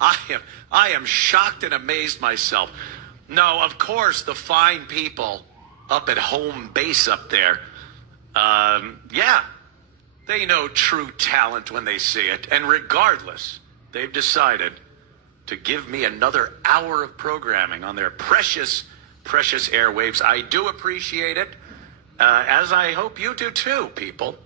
I am shocked and amazed myself. No, of course, the fine people up at home base up there, yeah, they know true talent when they see it. And regardless, they've decided to give me another hour of programming on their precious, precious airwaves. I do appreciate it, as I hope you do too, people.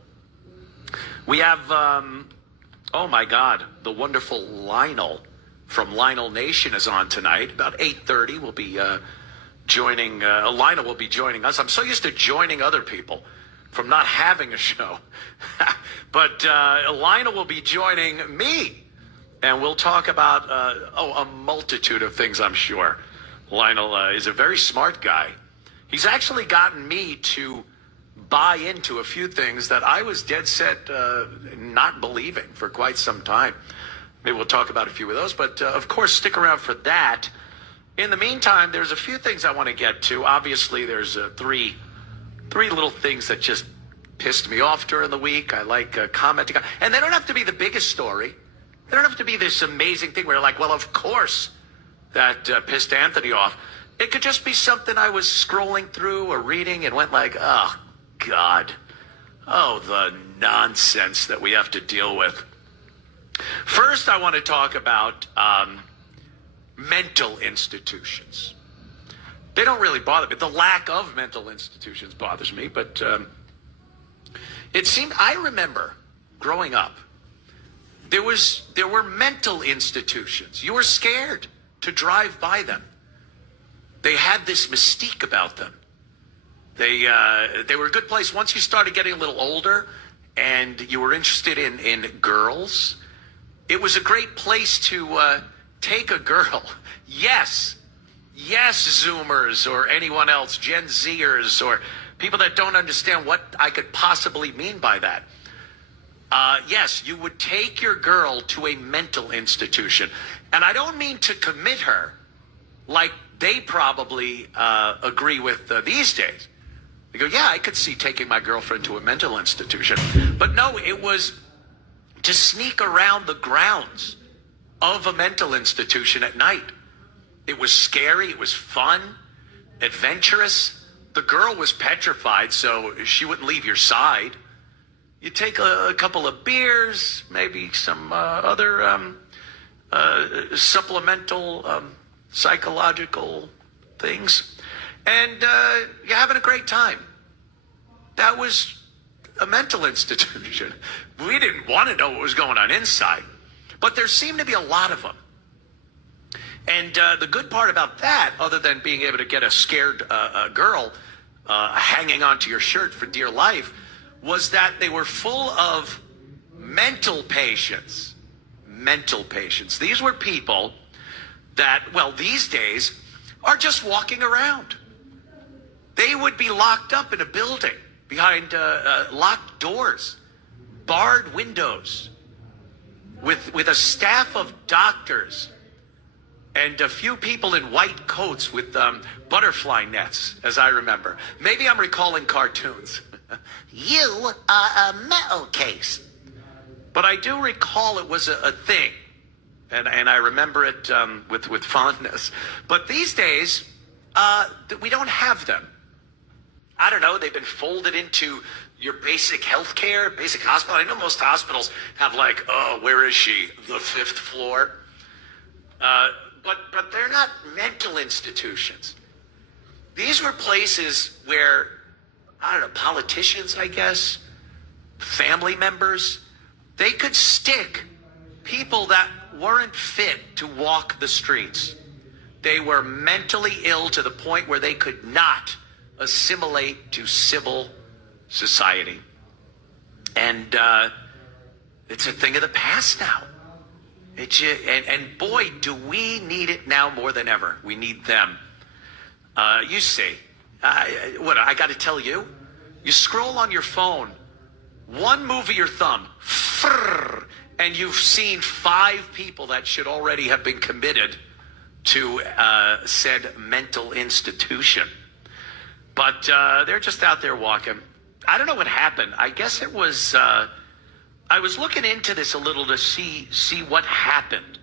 We have, oh my God, the wonderful Lionel from Lionel Nation is on tonight. About 8:30, we'll be joining, Lionel will be joining us. I'm so used to joining other people from not having a show. But Lionel will be joining me, and we'll talk about, a multitude of things, I'm sure. Lionel is a very smart guy. He's actually gotten me to buy into a few things that I was dead set not believing for quite some time. Maybe we'll talk about a few of those, but of course, stick around for that. In the meantime, there's a few things I want to get to. Obviously, there's three little things that just pissed me off during the week. I like commenting, and they don't have to be the biggest story. They don't have to be this amazing thing where you're like, well, of course that pissed Anthony off. It could just be something I was scrolling through or reading and went like, oh, God. Oh, the nonsense that we have to deal with. First, I want to talk about mental institutions. They don't really bother me. The lack of mental institutions bothers me, but it seemed, I remember growing up, there were mental institutions. You were scared to drive by them. They had this mystique about them. They were a good place. Once you started getting a little older and you were interested in girls, it was a great place to take a girl. Yes, Zoomers or anyone else, Gen Zers or people that don't understand what I could possibly mean by that. Yes, you would take your girl to a mental institution. And I don't mean to commit her like they probably agree with these days. They go, yeah, I could see taking my girlfriend to a mental institution. But no, it was to sneak around the grounds of a mental institution at night. It was scary. It was fun, adventurous. The girl was petrified, so she wouldn't leave your side. You take a couple of beers, maybe some other supplemental psychological things, and you're having a great time. That was a mental institution. We didn't want to know what was going on inside, but there seemed to be a lot of them. And the good part about that, other than being able to get a scared girl hanging onto your shirt for dear life, was that they were full of mental patients. Mental patients. These were people that, well, these days are just walking around. They would be locked up in a building behind locked doors, barred windows, with a staff of doctors and a few people in white coats with butterfly nets, as I remember. Maybe I'm recalling cartoons. You are a metal case. But I do recall it was a thing, and I remember it with fondness. But these days, we don't have them. I don't know, they've been folded into your basic health care, basic hospital. I know most hospitals have like, oh, where is she? The 5th floor. But they're not mental institutions. These were places where, I don't know, politicians, I guess, family members, they could stick people that weren't fit to walk the streets. They were mentally ill to the point where they could not assimilate to civil society. And it's a thing of the past now. And boy, do we need it now more than ever. We need them. You see, what I got to tell you, you scroll on your phone, one move of your thumb, and you've seen 5 people that should already have been committed to said mental institution. But they're just out there walking. I don't know what happened. I guess it was, I was looking into this a little to see what happened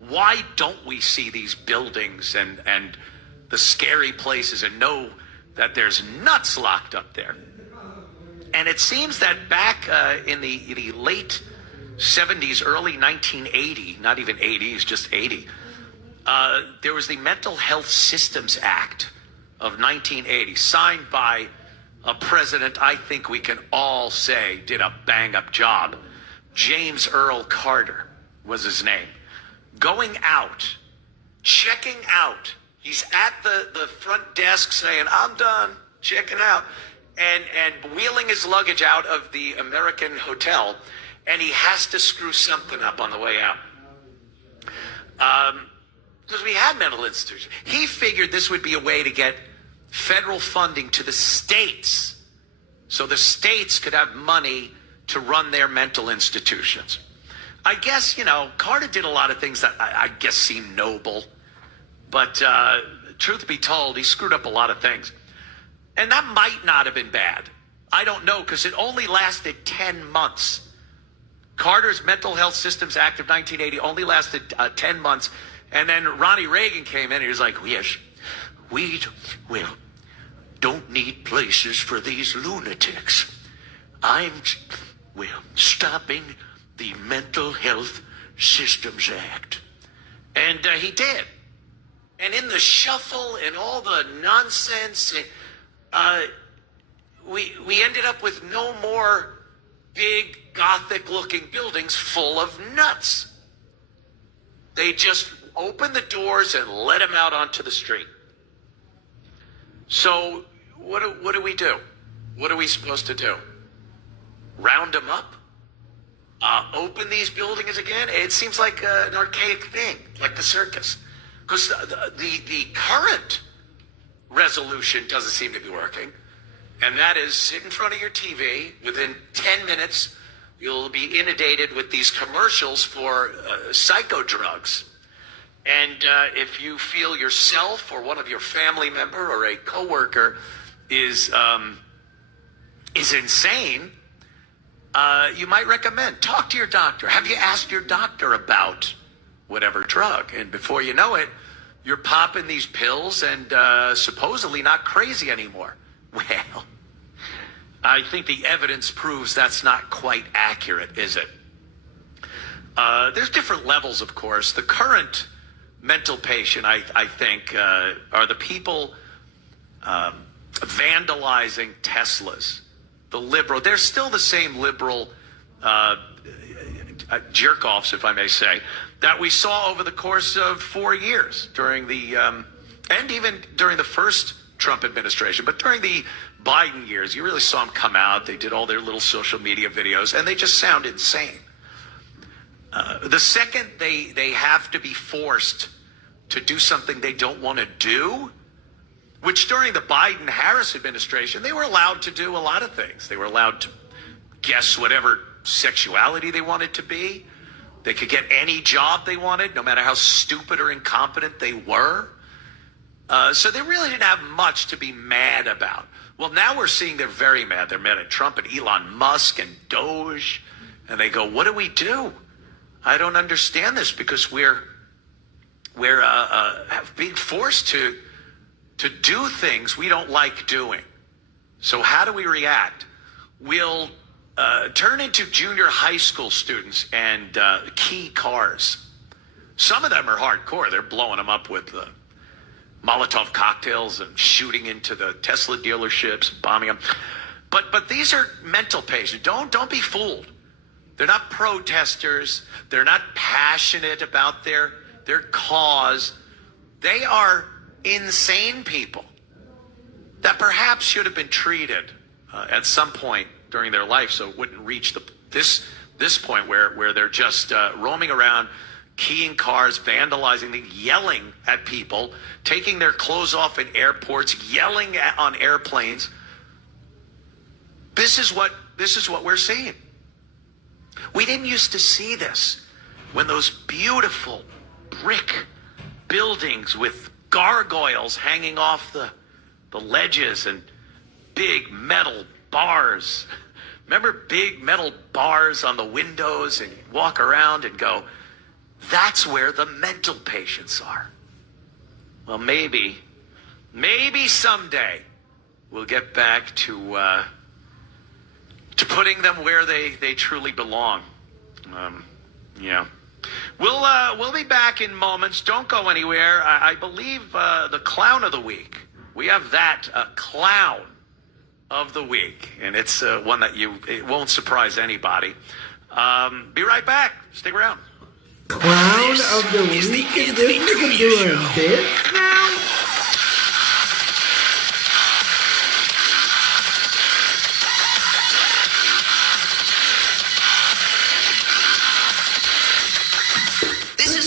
Why don't we see these buildings and the scary places and know that there's nuts locked up there? And it seems that back in the late 70s, early 1980, not even 80s, just 80, there was the Mental Health Systems Act of 1980, signed by a president I think we can all say did a bang-up job. James Earl Carter was his name. Going out, checking out. He's at the front desk saying, I'm done, checking out. And wheeling his luggage out of the American hotel, and he has to screw something up on the way out. Because we had mental institutions. He figured this would be a way to get federal funding to the states, so the states could have money to run their mental institutions. I guess, Carter did a lot of things that I guess seem noble, but truth be told, he screwed up a lot of things. And that might not have been bad. I don't know, because it only lasted 10 months. Carter's Mental Health Systems Act of 1980 only lasted 10 months. And then Ronnie Reagan came in and he was like, yes, we don't need places for these lunatics. I'm stopping the Mental Health Systems Act. And he did. And in the shuffle and all the nonsense, we ended up with no more big Gothic-looking buildings full of nuts. They just opened the doors and let them out onto the street. So what do we do? What are we supposed to do? Round them up? Open these buildings again? It seems like an archaic thing, like the circus. Because the current resolution doesn't seem to be working. And that is, sit in front of your TV. Within 10 minutes, you'll be inundated with these commercials for psycho drugs. And if you feel yourself or one of your family member or a coworker is insane, you might recommend, talk to your doctor. Have you asked your doctor about whatever drug? And before you know it, you're popping these pills and supposedly not crazy anymore. Well, I think the evidence proves that's not quite accurate, is it? There's different levels, of course. The current mental patient, I think, are the people vandalizing Teslas. The liberal, they're still the same liberal jerk-offs, if I may say, that we saw over the course of 4 years during the, and even during the first Trump administration, but during the Biden years, you really saw them come out. They did all their little social media videos, and they just sound insane. The second they have to be forced to do something they don't want to do, which during the Biden-Harris administration, they were allowed to do a lot of things. They were allowed to guess whatever sexuality they wanted to be. They could get any job they wanted, no matter how stupid or incompetent they were. So they really didn't have much to be mad about. Well, now we're seeing they're very mad. They're mad at Trump and Elon Musk and Doge. And they go, what do we do? I don't understand this, because we're being forced to do things we don't like doing. So how do we react? We'll turn into junior high school students and key cars. Some of them are hardcore. They're blowing them up with Molotov cocktails and shooting into the Tesla dealerships, bombing them. But these are mental patients. Don't be fooled. They're not protesters. They're not passionate about their cause. They are insane people that perhaps should have been treated at some point during their life, so it wouldn't reach this point where they're just roaming around, keying cars, vandalizing them, yelling at people, taking their clothes off in airports, yelling on airplanes. This is what we're seeing. We didn't used to see this when those beautiful brick buildings with gargoyles hanging off the ledges and big metal bars. Remember big metal bars on the windows, and you'd walk around and go, That's where the mental patients are. Well, maybe someday we'll get back to putting them where they truly belong. Yeah. We'll be back in moments. Don't go anywhere. I believe the clown of the week. We have that clown of the week, and it's one that it won't surprise anybody. Be right back. Stick around. Clown of the week? Is this nigga doing bits now?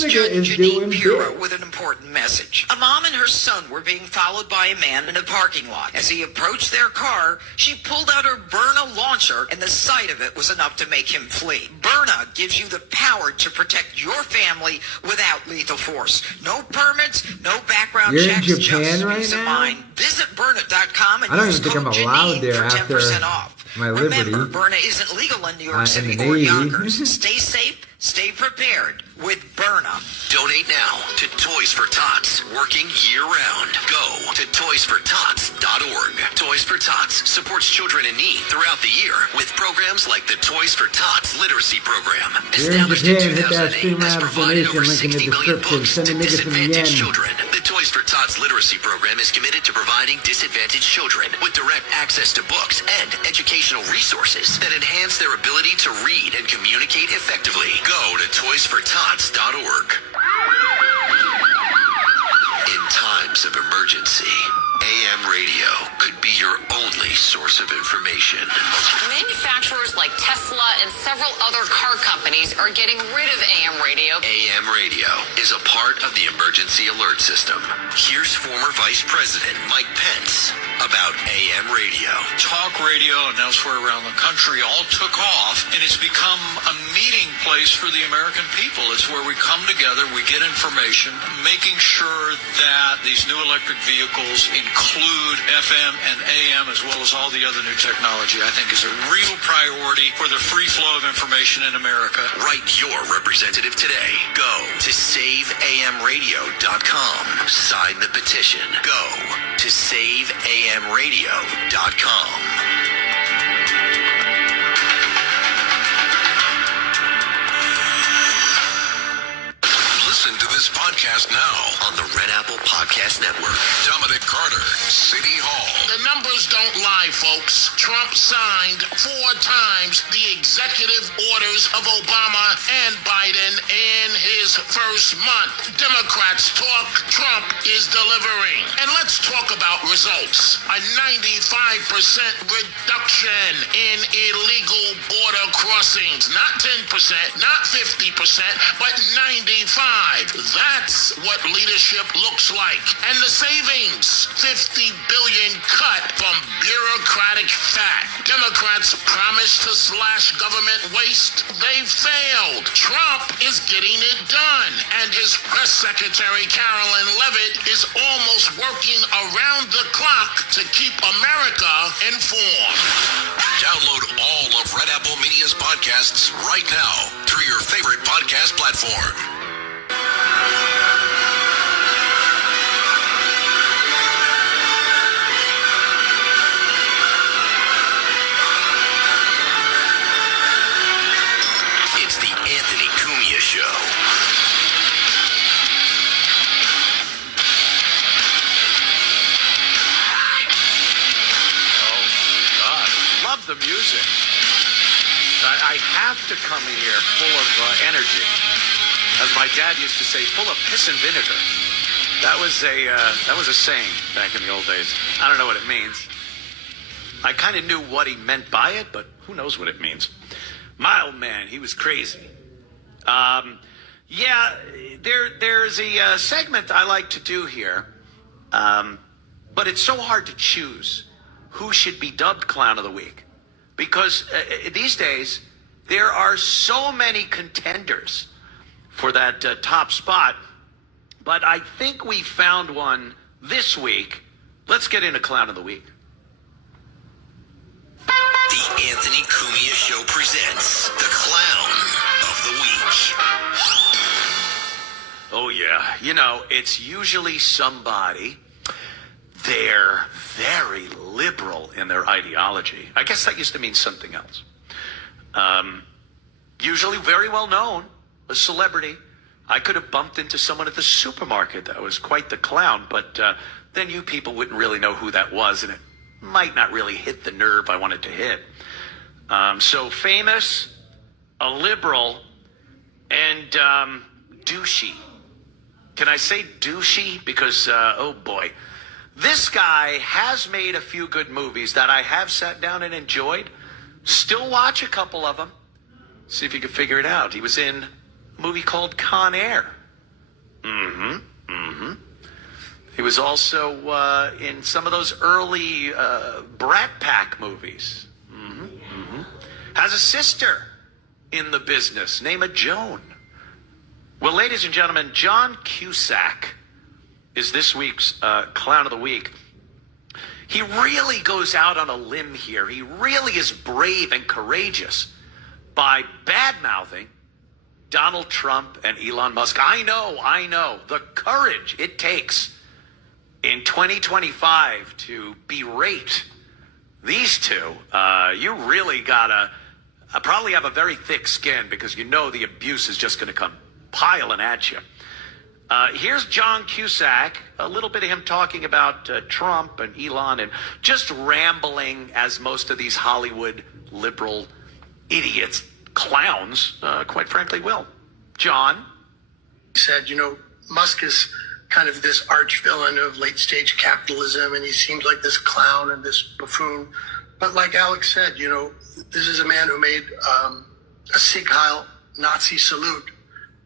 Judge Janine Pura with an important message. A mom and her son were being followed by a man in a parking lot. As he approached their car, she pulled out her Byrna launcher, and the sight of it was enough to make him flee. Byrna gives you the power to protect your family without lethal force. No permits, no background checks, You're in Japan just right peace of now? mind. Visit Byrna.com and I don't use even think code I'm allowed Janine there for after 10% off. my liberty. Remember, Byrna isn't legal in New York In City the or Navy. Yonkers. Stay safe, stay prepared with Byrna. Donate now to Toys for Tots, working year-round. Go to toysfortots.org. Toys for Tots supports children in need throughout the year with programs like the Toys for Tots Literacy Program. You're in Established in Japan, hit that 2008, Stream has Labs provided donation over link in the 60 million description. books Send to a nigga some disadvantaged yen. children. The Toys for Tots Literacy Program is committed to providing disadvantaged children with direct access to books and educational resources that enhance their ability to read and communicate effectively. Go to toysfortots.org. In times of emergency, AM radio could be your only source of information. Manufacturers like Tesla and several other car companies are getting rid of AM radio. AM radio is a part of the emergency alert system. Here's former Vice President Mike Pence about AM radio. Talk radio and elsewhere around the country all took off, and it's become a meeting place for the American people. It's where we come together, we get information, making sure that these new electric vehicles include FM and AM as well as all the other new technology, I think is a real priority for the free flow of information in America. Write your representative today. Go to saveamradio.com. Sign the petition. Go to saveamradio.com. Listen to this podcast now on the Red Apple Podcast Network. Dominic Carter, City Hall. The numbers don't lie, folks. Trump signed 4 times the executive orders of Obama and Biden in his first month. Democrats talk, Trump is delivering. And let's talk about results. A 95% reduction in illegal border crossings. Not 10%, not 50%, but 95%. That's what leadership looks like. And the savings, $50 billion cut from bureaucratic fat. Democrats promised to slash government waste. They failed. Trump is getting it done. And his press secretary, Carolyn Levitt, is almost working around the clock to keep America informed. Download all of Red Apple Media's podcasts right now through your favorite podcast platform. It's the Anthony Cumia Show. Oh, God. Love the music. I have to come here full of energy. As my dad used to say, full of piss and vinegar. That was a saying back in the old days. I don't know what it means. I kind of knew what he meant by it, but who knows what it means. My old man, he was crazy. There's a segment I like to do here, but it's so hard to choose who should be dubbed Clown of the Week. Because these days, there are so many contenders for that top spot. But I think we found one this week. Let's get into Clown of the Week. The Anthony Cumia Show presents the Clown of the Week. Oh, yeah. You know, it's usually somebody, they're very liberal in their ideology. I guess that used to mean something else. Usually very well known, a celebrity. I could have bumped into someone at the supermarket that was quite the clown, but then you people wouldn't really know who that was, and it might not really hit the nerve I wanted to hit. So famous, a liberal, and douchey. Can I say douchey? Because, oh boy. This guy has made a few good movies that I have sat down and enjoyed. Still watch a couple of them. See if you can figure it out. He was in a movie called Con Air. He was also in some of those early Brat Pack movies. Has a sister in the business, name of Joan. Well, ladies and gentlemen, John Cusack is this week's Clown of the Week. He really goes out on a limb here. He really is brave and courageous by bad-mouthing Donald Trump and Elon Musk. I know. The courage it takes in 2025 to berate these two. You really gotta probably have a very thick skin, because you know the abuse is just going to come piling at you. Here's John Cusack, a little bit of him talking about Trump and Elon, and just rambling as most of these Hollywood liberal idiots, clowns, quite frankly, will. John? He said, Musk is kind of this arch villain of late stage capitalism, and he seems like this clown and this buffoon. But like Alex said, this is a man who made a Sieg Heil Nazi salute,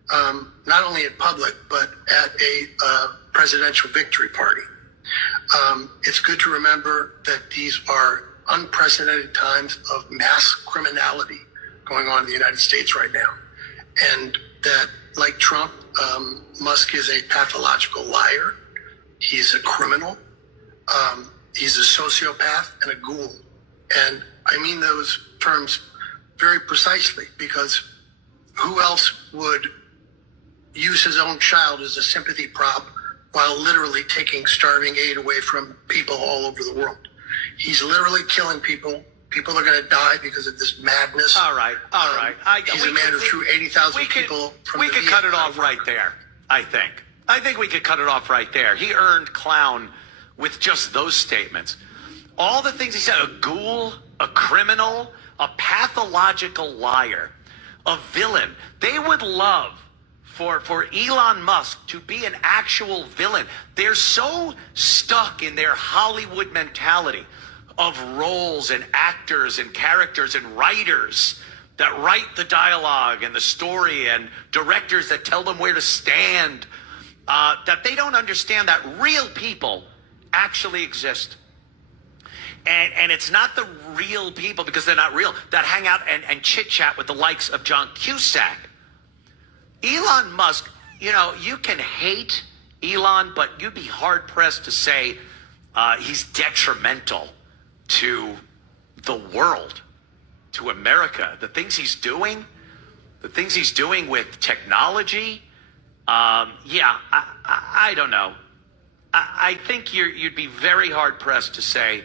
not only in public, but at a presidential victory party. It's good to remember that these are unprecedented times of mass criminality going on in the United States right now. And that, like Trump, Musk is a pathological liar. He's a criminal. He's a sociopath and a ghoul. And I mean those terms very precisely, because who else would use his own child as a sympathy prop while literally taking starving aid away from people all over the world? He's literally killing people. People are going to die because of this madness. All right. He's a man who threw 80,000 people from the We could cut it Vietnam off right there, I think. I think we could cut it off right there. He earned clown with just those statements. All the things he said, a ghoul, a criminal, a pathological liar, a villain. They would love for Elon Musk to be an actual villain. They're so stuck in their Hollywood mentality of roles and actors and characters and writers that write the dialogue and the story and directors that tell them where to stand, that they don't understand that real people actually exist. And it's not the real people, because they're not real, that hang out and chit-chat with the likes of John Cusack. Elon Musk, you can hate Elon, but you'd be hard-pressed to say he's detrimental to the world, to America. The things he's doing with technology, I don't know. I think you'd be very hard-pressed to say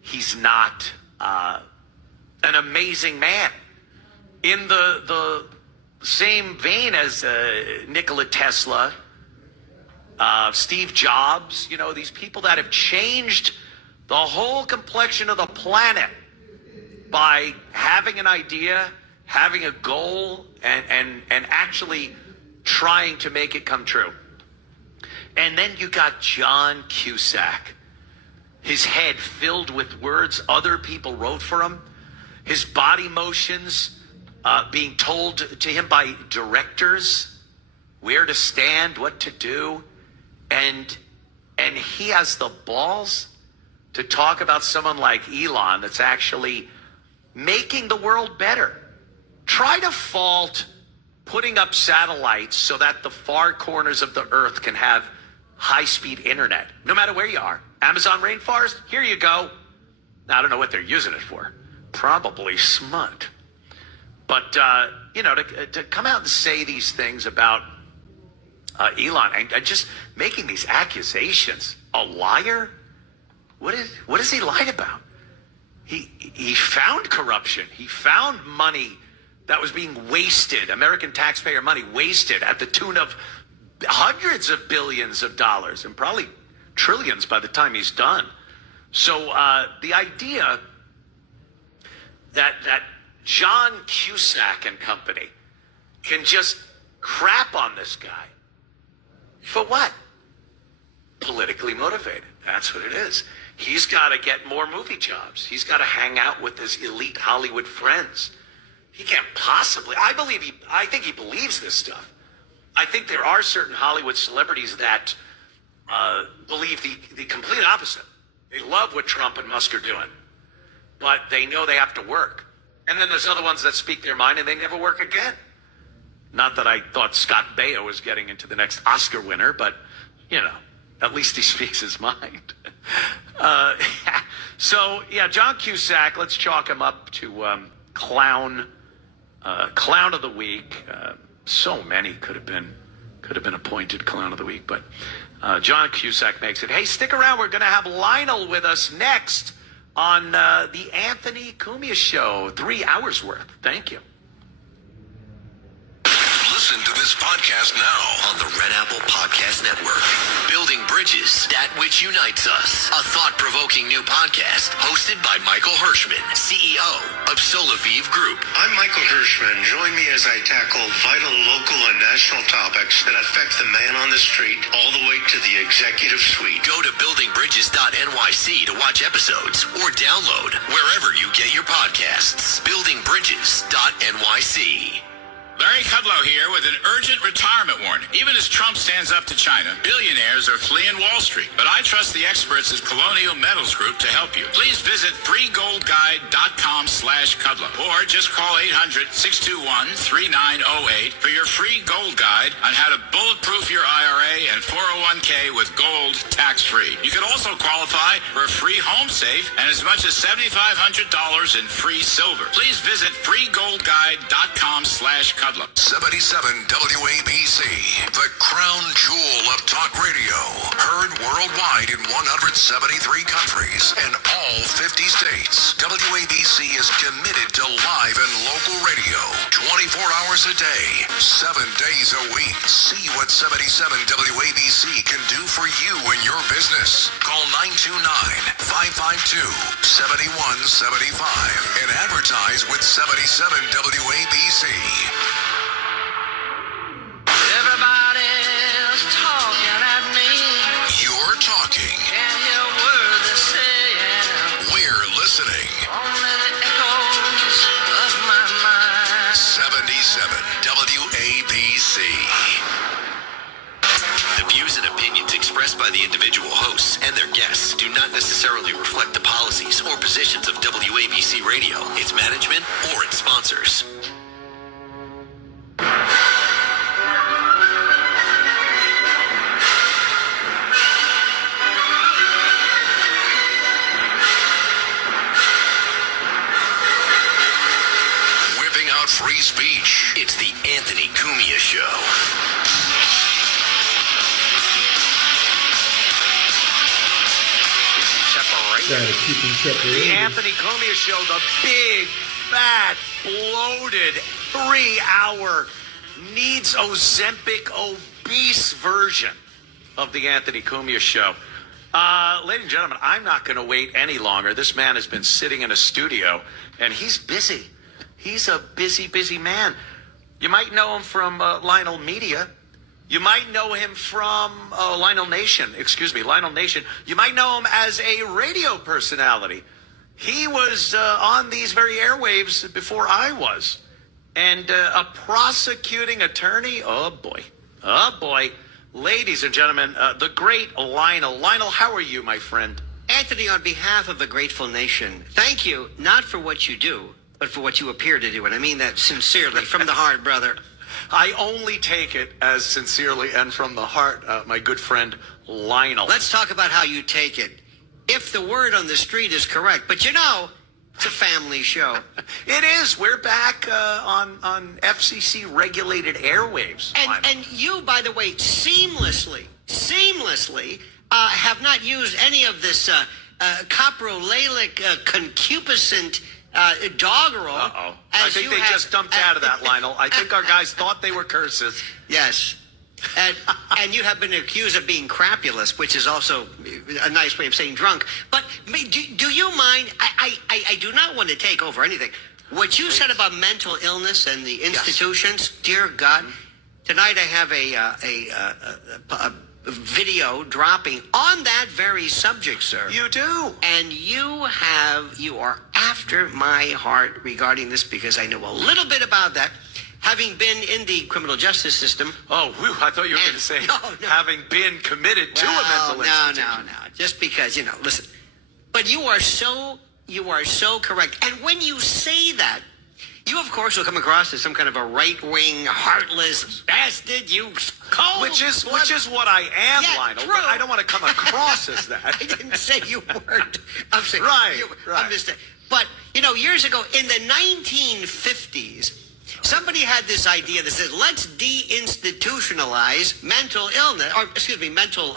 he's not an amazing man. In the same vein as Nikola Tesla, Steve Jobs, these people that have changed the whole complexion of the planet by having an idea, having a goal, and actually trying to make it come true. And then you got John Cusack, his head filled with words other people wrote for him, his body motions being told to him by directors where to stand, what to do, and he has the balls to talk about someone like Elon that's actually making the world better. Try to fault putting up satellites so that the far corners of the earth can have high-speed internet, no matter where you are. Amazon rainforest, here you go. Now, I don't know what they're using it for. Probably smut. But, to come out and say these things about Elon, and just making these accusations. A liar? What has he lied about? He found corruption. He found money that was being wasted, American taxpayer money wasted at the tune of hundreds of billions of dollars and probably trillions by the time he's done. So the idea that John Cusack and company can just crap on this guy for what? Politically motivated. That's what it is. He's got to get more movie jobs. He's got to hang out with his elite Hollywood friends. He can't possibly. I think he believes this stuff. I think there are certain Hollywood celebrities that believe the complete opposite. They love what Trump and Musk are doing, but they know they have to work. And then there's other ones that speak their mind and they never work again. Not that I thought Scott Baio was getting into the next Oscar winner, but, at least he speaks his mind. So, John Cusack, let's chalk him up to clown of the week. So many could have been appointed clown of the week, but John Cusack makes it. Hey, stick around. We're going to have Lionel with us next on the Anthony Cumia Show. 3 hours worth. Thank you. Listen to this podcast now on the Red Apple Podcast Network. Building Bridges, that which unites us. A thought-provoking new podcast hosted by Michael Hirschman, CEO of Solaviv Group. I'm Michael Hirschman. Join me as I tackle vital local and national topics that affect the man on the street all the way to the executive suite. Go to buildingbridges.nyc to watch episodes or download wherever you get your podcasts. Buildingbridges.nyc. Larry Kudlow here with an urgent retirement warning. Even as Trump stands up to China, billionaires are fleeing Wall Street. But I trust the experts at Colonial Metals Group to help you. Please visit freegoldguide.com/Kudlow or just call 800-621-3908 for your free gold guide on how to bulletproof your IRA and 401k with gold tax-free. You can also qualify for a free home safe and as much as $7,500 in free silver. Please visit freegoldguide.com/Kudlow. 77 WABC, the crown jewel of talk radio. Heard worldwide in 173 countries and all 50 states. WABC is committed to live and local radio 24 hours a day, 7 days a week. See what 77 WABC can do for you and your business. Call 929-552-7175 and advertise with 77 WABC. Everybody's talking at me. You're talking. Can't hear a word they're saying. We're listening. Only the echoes of my mind. 77 WABC. The views and opinions expressed by the individual hosts and their guests do not necessarily reflect the policies or positions of WABC Radio, its management, or its sponsors. Free speech. It's the Anthony Cumia Show. Gotta keep them separated. The Anthony Cumia Show, the big, fat, bloated, 3-hour, needs Ozempic, obese version of the Anthony Cumia Show. Ladies and gentlemen, I'm not going to wait any longer. This man has been sitting in a studio, and he's busy. He's a busy, busy man. You might know him from Lionel Media. You might know him from Lionel Nation. You might know him as a radio personality. He was on these very airwaves before I was. And a prosecuting attorney. Oh, boy. Ladies and gentlemen, the great Lionel. Lionel, how are you, my friend? Anthony, on behalf of the grateful nation, thank you, not for what you do, but for what you appear to do. And I mean that sincerely, from the heart, brother. I only take it as sincerely and from the heart, my good friend Lionel. Let's talk about how you take it. If the word on the street is correct, but It's a family show. It is. We're back on FCC regulated airwaves. And you, by the way, seamlessly have not used any of this coprolalic concupiscent doggerel. Uh-oh. I think they just dumped out of that, Lionel. I think our guys thought they were curses. Yes. And you have been accused of being crapulous, which is also a nice way of saying drunk. But do you mind? I do not want to take over anything. What you said about mental illness and the institutions, dear God, tonight I have a video dropping on that very subject, sir. You do. And you are after my heart regarding this because I know a little bit about that. Having been in the criminal justice system. Oh, whew, I thought you were going to say having been committed to a mental institution. No. Just because, listen. But you are so correct. And when you say that, you, of course, will come across as some kind of a right-wing, heartless bastard. You cold. Which is what I am, Lionel. True. But I don't want to come across as that. I didn't say you weren't. I'm saying right. I'm just saying. But, years ago, in the 1950s, somebody had this idea that said, let's deinstitutionalize mental illness, mental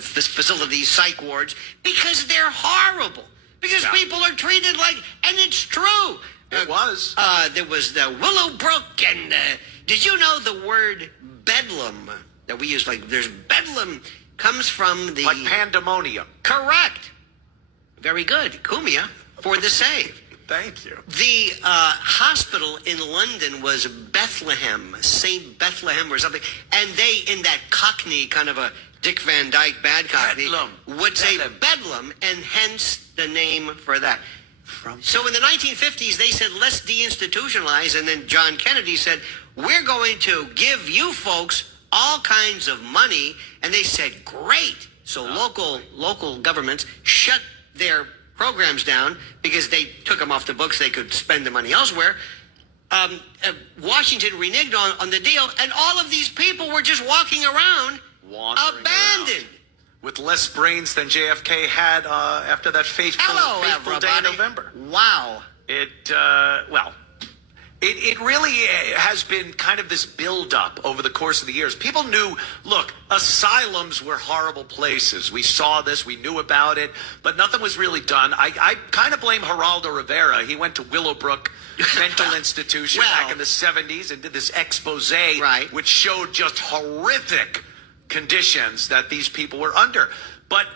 facilities, psych wards, because they're horrible. Because people are treated like, and it's true. It was. There was the Willowbrook, and did you know the word bedlam that we use? Like, there's bedlam comes from the... Like pandemonium. Correct. Very good. Cumia for the save. Thank you. The hospital in London was Bethlehem, St. Bethlehem or something. And they, in that Cockney, kind of a Dick Van Dyke bad Cockney, would say Bedlam, and hence the name for that. So in the 1950s, they said, let's deinstitutionalize. And then John Kennedy said, we're going to give you folks all kinds of money. And they said, great. So local governments shut their programs down because they took them off the books. They could spend the money elsewhere. Washington reneged on the deal, and all of these people were just walking around, abandoned. With less brains than JFK had after that fateful day in November. Wow. It really has been kind of this build-up over the course of the years. People knew, look, asylums were horrible places. We saw this, we knew about it, but nothing was really done. I kind of blame Geraldo Rivera. He went to Willowbrook Mental Institution back in the 70s and did this expose, which showed just horrific conditions that these people were under. But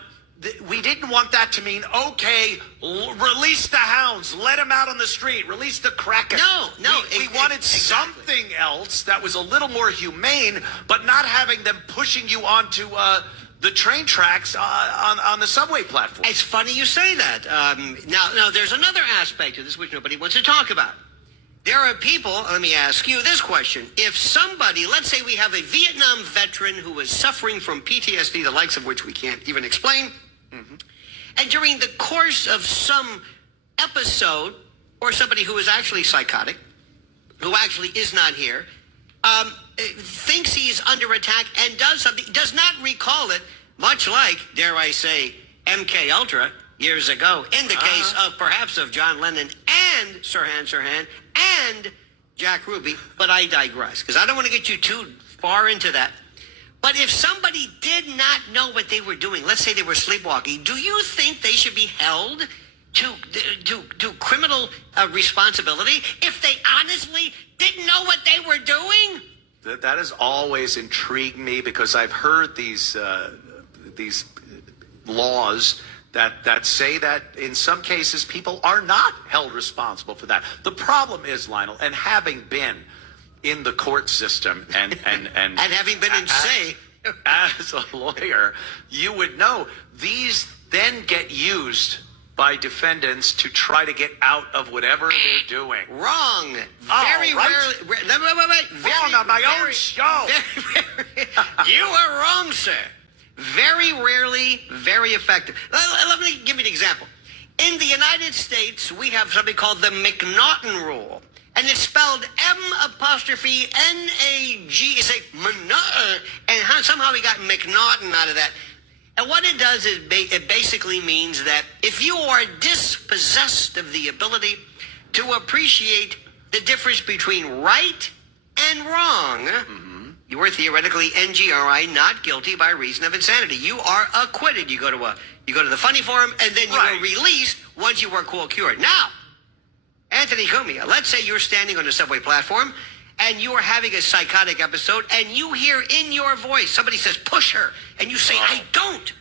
we didn't want that to mean, okay, release the hounds, let them out on the street, release the crackers. We wanted something else that was a little more humane, but not having them pushing you onto the train tracks on the subway platform. It's funny you say that. Now, there's another aspect of this which nobody wants to talk about. There are people, let me ask you this question. If somebody, let's say we have a Vietnam veteran who is suffering from PTSD, the likes of which we can't even explain, and during the course of some episode, or somebody who is actually psychotic, who actually is not here, thinks he's under attack and does something, does not recall it, much like, dare I say, MK Ultra years ago, in the case of perhaps of John Lennon and Sirhan and Jack Ruby, but I digress, because I don't want to get you too far into that. But if somebody did not know what they were doing, let's say they were sleepwalking, do you think they should be held to criminal responsibility if they honestly didn't know what they were doing? That has always intrigued me because I've heard these laws that say that in some cases people are not held responsible for that. The problem is, Lionel, and having been in the court system and having been insane as a lawyer, you would know these then get used by defendants to try to get out of whatever they're doing. Wrong. Very rarely. Wrong on my own show. You are wrong, sir. Very rarely, very effective. Let me give you an example. In the United States, we have something called the McNaughton Rule. And it's spelled M''N''A'G. It's like and somehow we got McNaughton out of that. And what it does is it basically means that if you are dispossessed of the ability to appreciate the difference between right and wrong, you are theoretically NGRI, not guilty by reason of insanity. You are acquitted. You go to the funny forum, and then you are released once you are quote cured. Now, Anthony Cumia, let's say you're standing on a subway platform and you are having a psychotic episode, and you hear in your voice somebody says, "Push her," and you say, I don't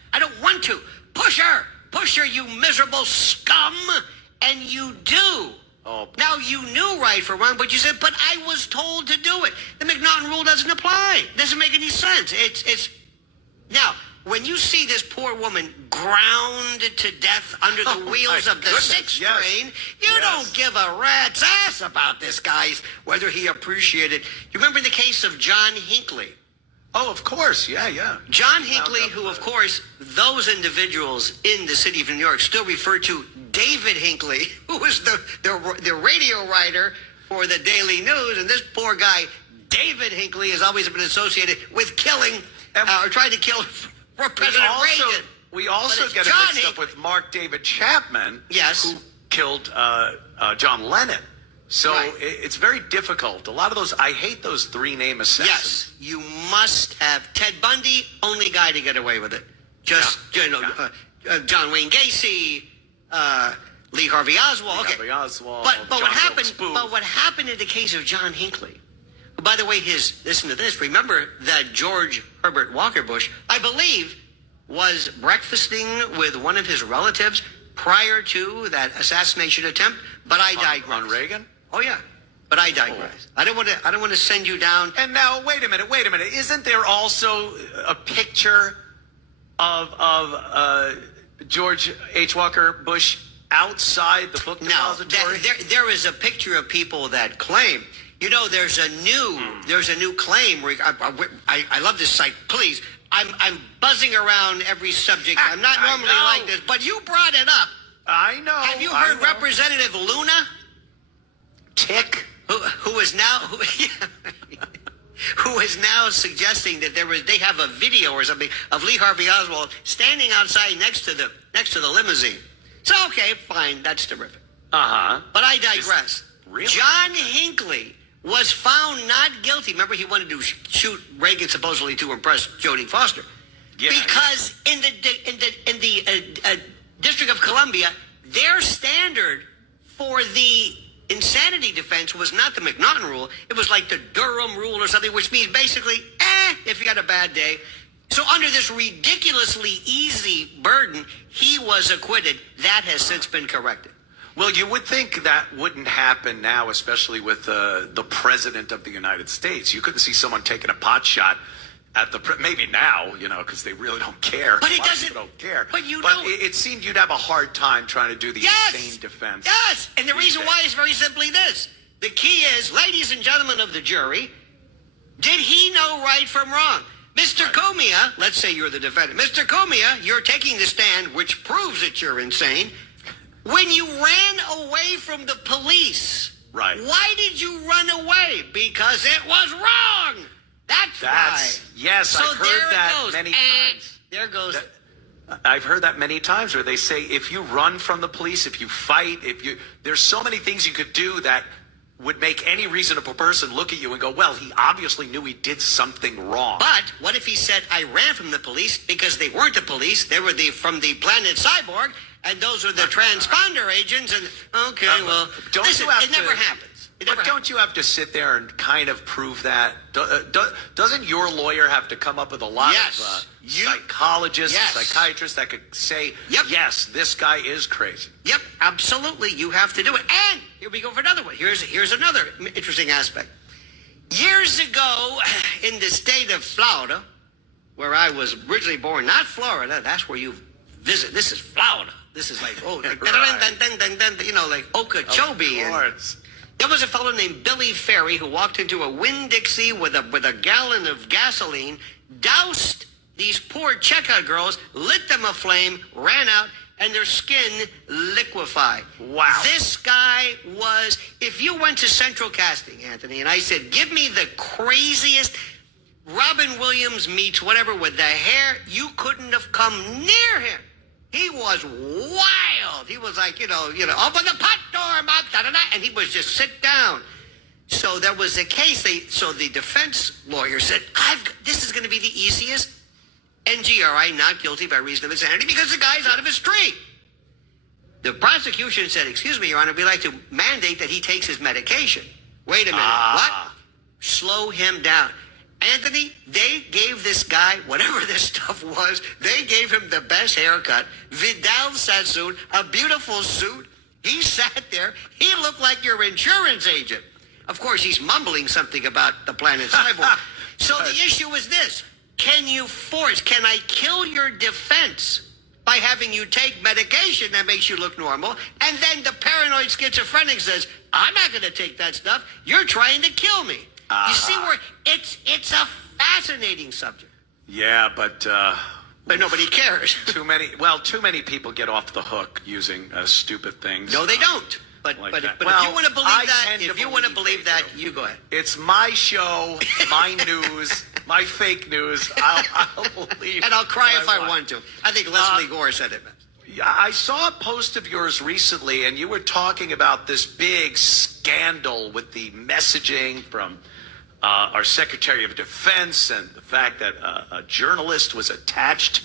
want to. Push her, you miserable scum. And you do. Oh. Now, you knew right from wrong, but you said, but I was told to do it. The McNaughton rule doesn't apply. It doesn't make any sense. It's now, when you see this poor woman ground to death under the wheels of the sixth train, you don't give a rat's ass about this guy's, whether he appreciated. You remember the case of John Hinckley? Oh, of course. Yeah. John Hinckley, who, of course, those individuals in the city of New York still refer to David Hinckley, who was the radio writer for the Daily News. And this poor guy, David Hinckley, has always been associated with killing or trying to kill President Reagan. We also get it mixed up with Mark David Chapman, who killed John Lennon. So it's very difficult. A lot of those, I hate those three-name assassins. Yes, you must have Ted Bundy, only guy to get away with it. Just, John Wayne Gacy, Lee Harvey Oswald. But what happened in the case of John Hinckley, who, by the way, listen to this. Remember that George Herbert Walker Bush, I believe, was breakfasting with one of his relatives prior to that assassination attempt. But I digress. On Reagan? Oh yeah, but I digress. I don't want to send you down. And now, wait a minute. Isn't there also a picture of George H. Walker Bush outside the book depository? There is a picture of people that claim. You know, there's a new claim. I love this site. Please, I'm buzzing around every subject. I'm not normally like this, but you brought it up. I know. Have you heard Representative Luna? Tick, who is now suggesting that they have a video or something of Lee Harvey Oswald standing outside next to the limousine. So okay, fine, that's terrific. But I digress. Really? John Hinckley was found not guilty. Remember, he wanted to shoot Reagan supposedly to impress Jodie Foster. Yeah. Because in the District of Columbia, their standard for the insanity defense was not the McNaughton rule. It was like the Durham rule or something, which means basically, if you got a bad day. So under this ridiculously easy burden, he was acquitted. That has since been corrected. Well, you would think that wouldn't happen now, especially with the President of the United States. You couldn't see someone taking a pot shot at maybe now, because they really don't care. But it doesn't. Don't care. But it seemed you'd have a hard time trying to do the insane defense. Yes, and the reason why is very simply this: the key is, ladies and gentlemen of the jury, did he know right from wrong? Mr. Cumia, let's say you're the defendant. Mr. Cumia, you're taking the stand, which proves that you're insane. When you ran away from the police, why did you run away? Because it was wrong. That's why. Yes, so I've heard that many times. There goes. I've heard that many times where they say if you run from the police, if you fight, there's so many things you could do that would make any reasonable person look at you and go, well, he obviously knew he did something wrong. But what if he said, I ran from the police because they weren't the police, they were from the planet Cyborg, and those are the transponder agents, and it never happens. Don't you have to sit there and kind of prove that? Doesn't your lawyer have to come up with a lot of psychologists, psychiatrists that could say, yes, this guy is crazy? Yep, absolutely. You have to do it. And here we go for another one. Here's another interesting aspect. Years ago, in the state of Florida, where I was originally born, not Florida, that's where you visit. This is Florida. This is like, like Okeechobee. There was a fellow named Billy Ferry who walked into a Winn-Dixie with a gallon of gasoline, doused these poor checkout girls, lit them aflame, ran out, and their skin liquefied. Wow. This guy was, if you went to Central Casting, Anthony, and I said, give me the craziest, Robin Williams meets whatever with the hair. You couldn't have come near him. He was wild. He was like, open the pot door, Bob, da-da-da, and he was just sit down. So there was a case. So the defense lawyer said, this is going to be the easiest NGRI, not guilty by reason of insanity, because the guy's out of his tree. The prosecution said, excuse me, Your Honor, we'd like to mandate that he takes his medication. Wait a minute. What? Slow him down. Anthony, they gave this guy, whatever this stuff was, they gave him the best haircut, Vidal Sassoon, a beautiful suit. He sat there. He looked like your insurance agent. Of course, he's mumbling something about the planet Cyborg. So the issue is this. Can I kill your defense by having you take medication that makes you look normal? And then the paranoid schizophrenic says, I'm not going to take that stuff. You're trying to kill me. You see where it's a fascinating subject. Yeah, but nobody cares. too many people get off the hook using stupid things. No, they don't. But like if that. you want to believe that, you go ahead. It's my show, my news, my fake news. I'll believe. And I'll cry if I want to. I think Leslie Gore said it best. I saw a post of yours recently, and you were talking about this big scandal with the messaging from our Secretary of Defense and the fact that a journalist was attached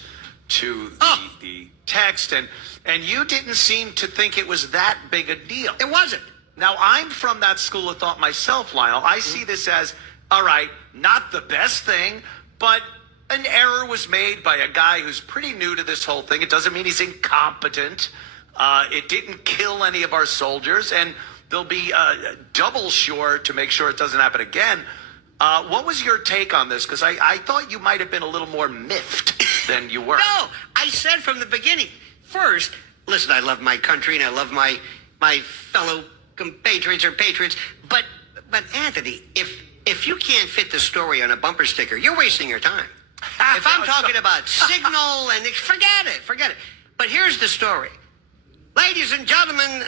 to the text, and you didn't seem to think it was that big a deal. It wasn't. Now, I'm from that school of thought myself, Lionel. I see this as, all right, not the best thing, but an error was made by a guy who's pretty new to this whole thing. It doesn't mean he's incompetent. It didn't kill any of our soldiers, and they'll be double sure to make sure it doesn't happen again. What was your take on this? Because I thought you might have been a little more miffed than you were. No, I said from the beginning. First, listen, I love my country and I love my fellow compatriots or patriots. But Anthony, if you can't fit the story on a bumper sticker, you're wasting your time. If I'm talking about signal and forget it. But here's the story. Ladies and gentlemen,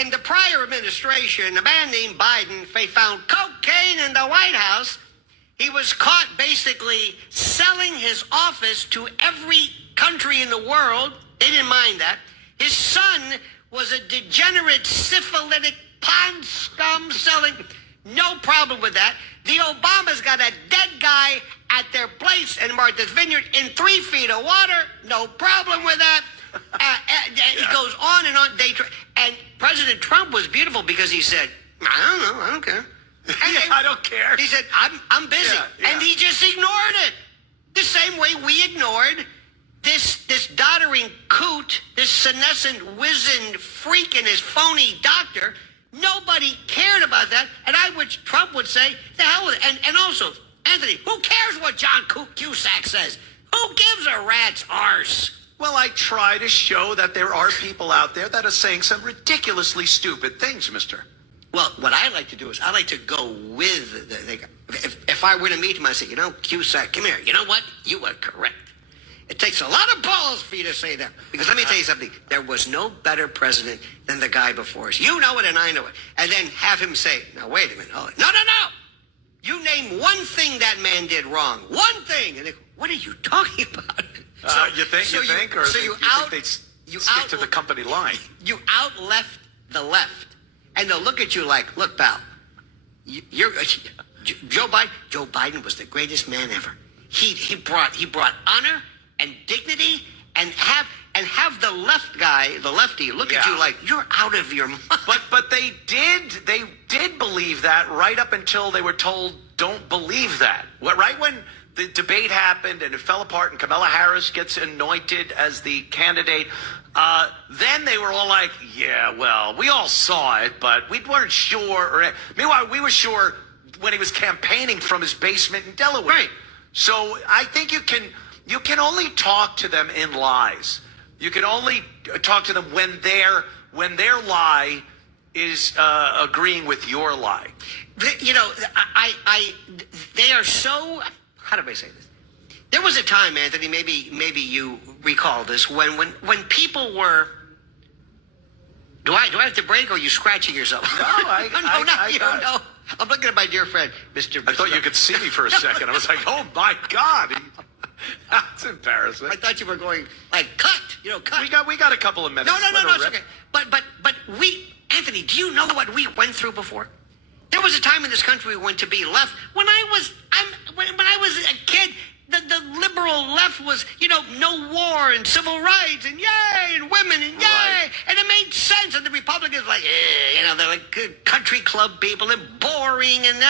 in the prior administration, a man named Biden found cocaine in the White House. He was caught basically selling his office to every country in the world. They didn't mind that. His son was a degenerate, syphilitic pond scum selling. No problem with that. The Obamas got a dead guy at their place in Martha's Vineyard in 3 feet of water. No problem with that. It goes on and on. And President Trump was beautiful because he said, I don't know, I don't care. I don't care. He said, I'm busy. Yeah. And he just ignored it. The same way we ignored this doddering coot, this senescent, wizened freak and his phony doctor. Nobody cared about that. And Trump would say, the hell with it. And also, Anthony, who cares what John Cusack says? Who gives a rat's arse? Well, I try to show that there are people out there that are saying some ridiculously stupid things, mister. Well, what I like to do is I like to go with if I were to meet him, I say, Cusack, come here. You know what? You were correct. It takes a lot of balls for you to say that. Because let me tell you something. There was no better president than the guy before us. You know it and I know it. And then have him say, now, wait a minute. Hold it. No. You name one thing that man did wrong. One thing. And they go, what are you talking about? You think, or so you think they stick to the company line? You out-left the left. And they'll look at you like, look, pal, you're Joe Biden. Joe Biden was the greatest man ever. He brought honor and dignity and have the left guy, the lefty, look at you like you're out of your mind. But they did believe that right up until they were told don't believe that. Right when the debate happened and it fell apart and Kamala Harris gets anointed as the candidate, then they were all like, yeah, well, we all saw it, but we weren't sure. Meanwhile, we were sure when he was campaigning from his basement in Delaware. Right. So I think you can only talk to them in lies. You can only talk to them when their lie is agreeing with your lie. They are so. How do I say this? There was a time, Anthony. Maybe you recall this when people were. Do I have to break, or are you scratching yourself? No, I'm looking at my dear friend, Mr. I thought you could see me for a second. I was like, oh my God. That's embarrassing. I thought you were going like cut. Cut. We got a couple of minutes. No, it's okay. But we, Anthony, do you know what we went through before? There was a time in this country when to be left. When I was a kid, the liberal left was, no war and civil rights and yay and women and yay, right. And it made sense. And the Republicans were like, they're like country club people and boring and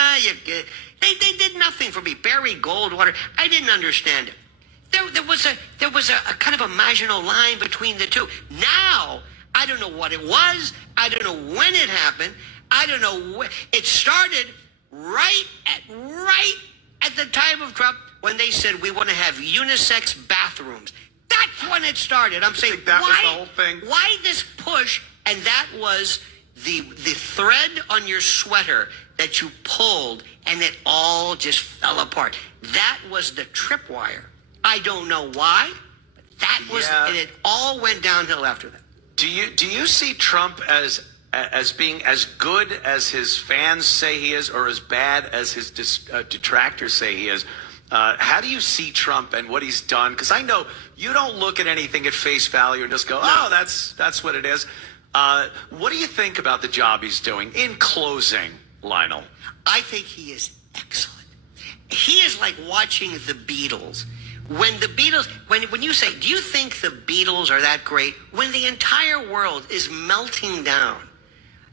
they did nothing for me. Barry Goldwater, I didn't understand it. There was a kind of a marginal line between the two. Now I don't know what it was. I don't know when it happened. I don't know when. It started right at the time of Trump when they said we want to have unisex bathrooms. That's when it started. I'm saying that why, was the whole thing? Why this push? And that was the thread on your sweater that you pulled, and it all just fell apart. That was the tripwire. I don't know why, but that was, and it all went downhill after that. Do you see Trump as being as good as his fans say he is, or as bad as his detractors say he is? How do you see Trump and what he's done? Because I know you don't look at anything at face value and just go, oh, that's what it is. What do you think about the job he's doing? In closing, Lionel. I think he is excellent. He is like watching the Beatles. When the Beatles, when you say, do you think the Beatles are that great? When the entire world is melting down,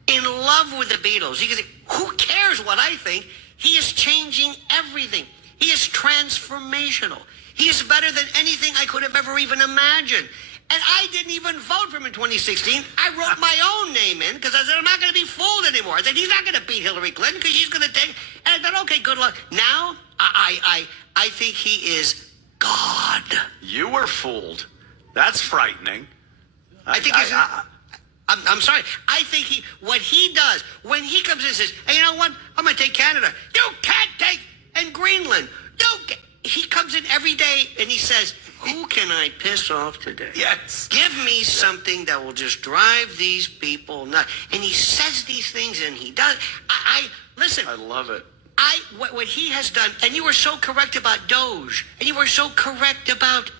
in love with the Beatles, you can say, who cares what I think? He is changing everything. He is transformational. He is better than anything I could have ever even imagined. And I didn't even vote for him in 2016. I wrote my own name in because I said, I'm not going to be fooled anymore. I said, he's not going to beat Hillary Clinton because she's going to take. And I thought, okay, good luck. Now, I think he is God. You were fooled. That's frightening. I think I'm sorry. I think what he does when he comes in and says, hey, you know what? I'm going to take Canada. You can't take and Greenland. He comes in every day and he says, who can I piss off today? Yes. Give me something that will just drive these people nuts. And he says these things and he does. Listen. I love it. What he has done, and you were so correct about Doge, and you were so correct about.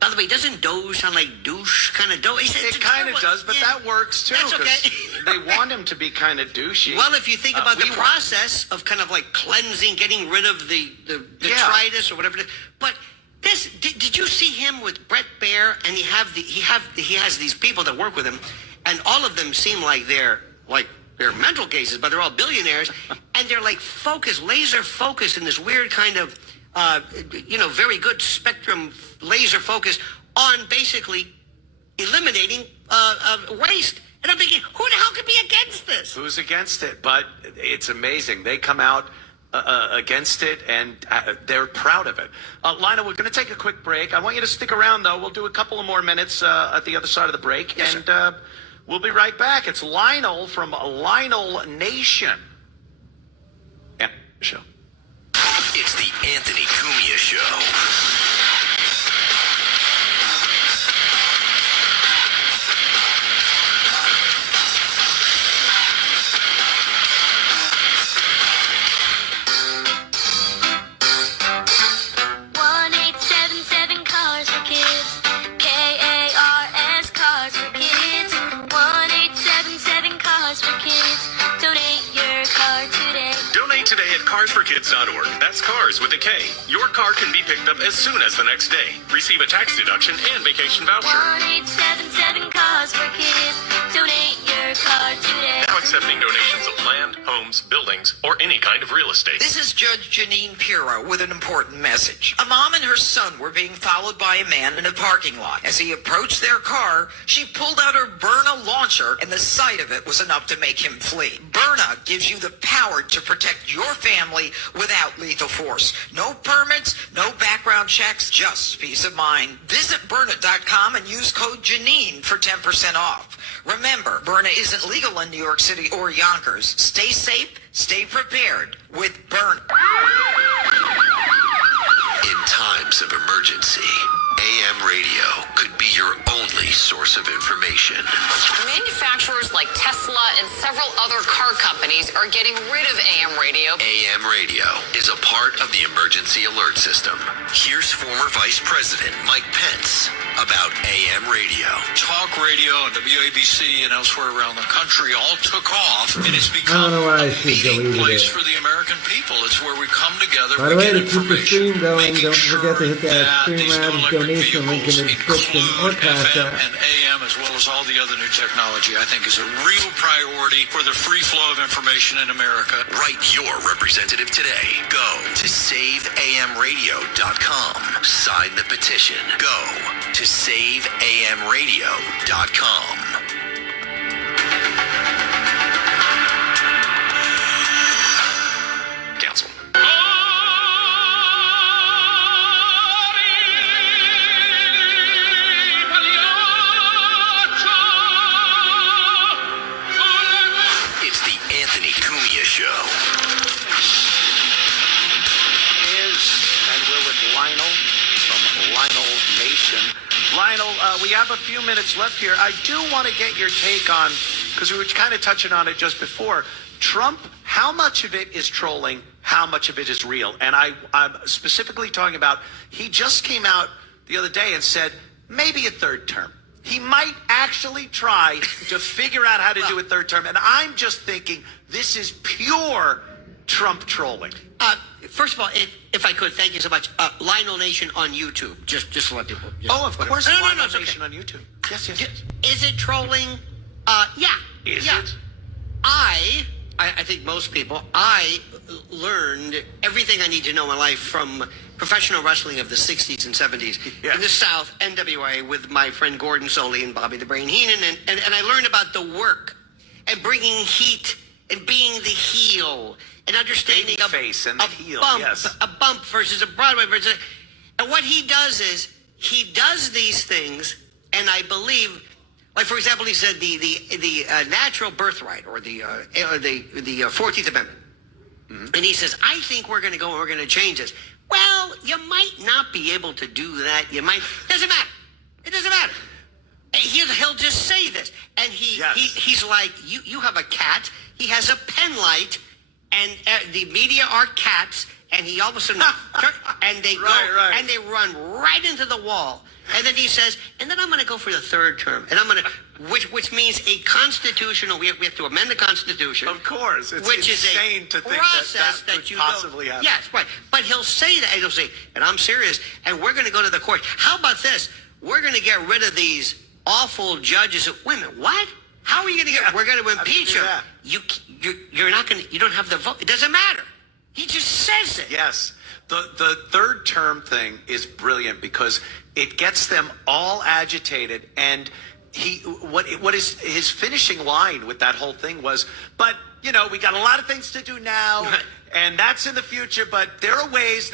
By the way, doesn't Doge sound like douche kind of Doge? It kind of does, but that works too. That's okay. They want him to be kind of douchey. Well, if you think about the process of kind of like cleansing, getting rid of the detritus or whatever it is. But this, did you see him with Brett Baer? And he has these people that work with him, and all of them seem like they're mental cases, but they're all billionaires, and they're like laser focused in this weird kind of, very good spectrum laser focus on basically eliminating waste. And I'm thinking, who the hell could be against this? Who's against it? But it's amazing. They come out against it, and they're proud of it. Lionel, we're going to take a quick break. I want you to stick around, though. We'll do a couple of more minutes at the other side of the break. Yes, and sir. We'll be right back. It's Lionel from Lionel Nation. Show. It's the Anthony Cumia Show. Cars4Kids.org. That's cars with a K. Your car can be picked up as soon as the next day. Receive a tax deduction and vacation voucher. 1-877 Cars for Kids. Donate your car today. Now accepting donations of land, homes, buildings, or any kind of real estate. This is Judge Janine Pirro with an important message. A mom and her son were being followed by a man in a parking lot. As he approached their car, she pulled out her Byrna launcher, and the sight of it was enough to make him flee. Byrna gives you the power to protect your family without lethal force. No permits, no background checks, just peace of mind. Visit Byrna.com and use code Janine for 10% off. Remember, Byrna isn't legal in New York City or Yonkers. Stay safe, stay prepared with Byrna. In times of emergency, AM radio could be your only source of information. Manufacturers like Tesla and several other car companies are getting rid of AM radio. AM radio is a part of the emergency alert system. Here's former Vice President Mike Pence about AM radio. Talk radio and WABC and elsewhere around the country all took off, and it's I become don't know why I a should meeting delete place it. for the American people. It's where we come together. By the we way, get to keep the information, stream going, making don't forget to hit that sure Stream these new Labs electric donation link in the vehicles description or include Cash FM App. and AM, as well as all the other new technology. I think is a real priority for the free flow of information in America. Write your representative today. Go to saveamradio.com. Sign the petition. Go to saveamradio.com. Council. It's the Anthony Cumia Show. And we're with Lionel from Lionel Nation. Lionel, we have a few minutes left here. I do want to get your take on, because we were kind of touching on it just before, Trump, how much of it is trolling, how much of it is real? And I'm specifically talking about, he just came out the other day and said, maybe a third term. He might actually try to figure out how to do a third term. And I'm just thinking, this is pure Trump trolling. First of all, if I could, thank you so much. Lionel Nation on YouTube, just to let people. Of course, No, Lionel it's okay. Nation on YouTube. Yes. Is it trolling? Yeah. Is yeah. it? I think most people, I learned everything I need to know in my life from professional wrestling of the 60s and 70s in the South, NWA, with my friend Gordon Soley and Bobby the Brain Heenan. And I learned about the work and bringing heat and being the heel and understanding Face and the heel, bump, yes. a bump versus a Broadway versus. And what he does is he does these things, and I believe. Like, for example, he said the natural birthright or the 14th Amendment. Mm-hmm. And he says, I think we're going to go and we're going to change this. Well, you might not be able to do that. You might. Doesn't matter. It doesn't matter. He'll just say this. And he's like, you have a cat. He has a pen light. And the media are cats. And he all of a sudden, and they go, and they run right into the wall. And then he says, and then I'm going to go for the third term. And I'm going to, which means a constitutional, we have to amend the Constitution. Of course. It's which insane is to a think process that could you possibly happen. Yes, right. But he'll say that, and he'll say, and I'm serious, and we're going to go to the court. How about this? We're going to get rid of these awful judges. Wait a minute, what? How are you going to get, we're going to impeach him. You're not going to, you don't have the vote. It doesn't matter. He just says it. Yes. The third term thing is brilliant because it gets them all agitated. And what is his finishing line with that whole thing was, but we got a lot of things to do now, and that's in the future. But there are ways